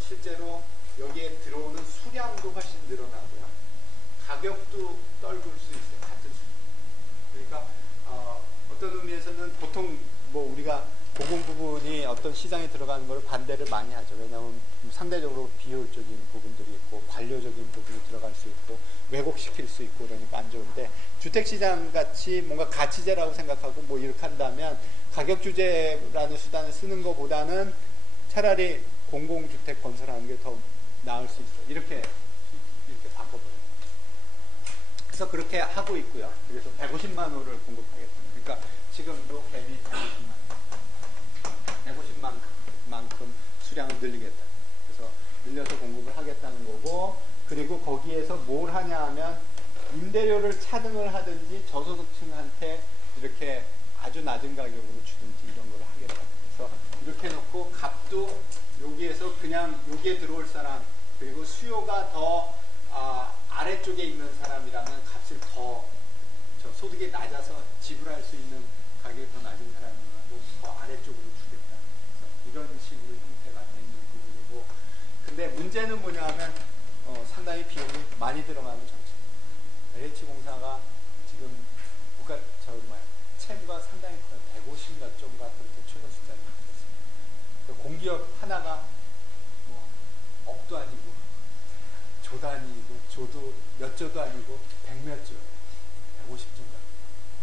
실제로 여기에 들어오는 수량도 훨씬 늘어나고요. 가격도 떨굴 수 있어요. 같은 수량. 그러니까 어떤 의미에서는 보통 뭐 우리가 공공 부분이 어떤 시장에 들어가는 걸 반대를 많이 하죠. 왜냐하면 상대적으로 비효율적인 부분들이 있고 관료적인 부분이 들어갈 수 있고 왜곡시킬 수 있고 그러니까 안 좋은데 주택시장 같이 뭔가 가치제라고 생각하고 뭐 이렇게 한다면 가격 규제라는 수단을 쓰는 것보다는 차라리 공공주택 건설하는 게 더 나을 수 있어요. 이렇게 바꿔버려요. 그래서 그렇게 하고 있고요. 그래서 150만 호를 공급하겠습니다. 그러니까 지금 요 갭이 150만큼 수량을 늘리겠다. 그래서 늘려서 공급을 하겠다는 거고, 그리고 거기에서 뭘 하냐 하면 임대료를 차등을 하든지 저소득층한테 이렇게 아주 낮은 가격으로 주든지 이런 걸 하겠다. 그래서 이렇게 해놓고 값도 여기에서 그냥 여기에 들어올 사람 그리고 수요가 더 아래쪽에 있는 사람이라면 값을 더 소득이 낮아서 지불할 수 있는 가격이 더 낮은 사람이라도 더 아래쪽으로 주겠다. 그래서 이런 식으로 형태가 되어 있는 부분이고, 근데 문제는 뭐냐 하면 상당히 비용이 많이 들어가는 정책입니다. LH공사가 지금 채무가 상당히 커요. 150 몇 조가 그렇게 최근 숫자를 받았습니다. 공기업 하나가 뭐 억도 아니고 조도 아니고 조도 몇 조도 아니고 100몇 조예요. 150조인가.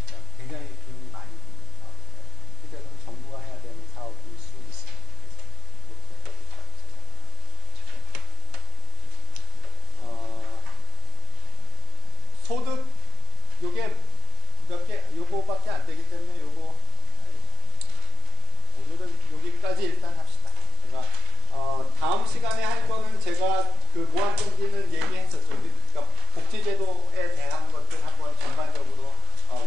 그러니까 굉장히 비용이 많이 드는 사업인데 실제로는 정부가 해야 되는 사업일 수 있습니다. 그래서 이렇게 소득 요게 요거밖에 안 되기 때문에 요거 오늘은 여기까지 일단 합시다. 제가 다음 시간에 할 거는 제가 그 모아정지는 얘기했었죠. 그러니까 복지제도에 대한 것들 한번 전반적으로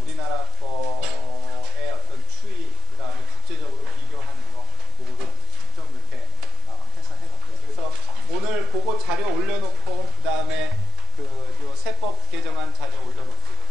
우리나라 거의 어떤 추이, 그 다음에 국제적으로 비교하는 거 그거를 좀 이렇게 해서 해봤고요. 그래서 오늘 그거 자료 올려놓고 그 다음에 요 세법 개정안 자료 올려놓고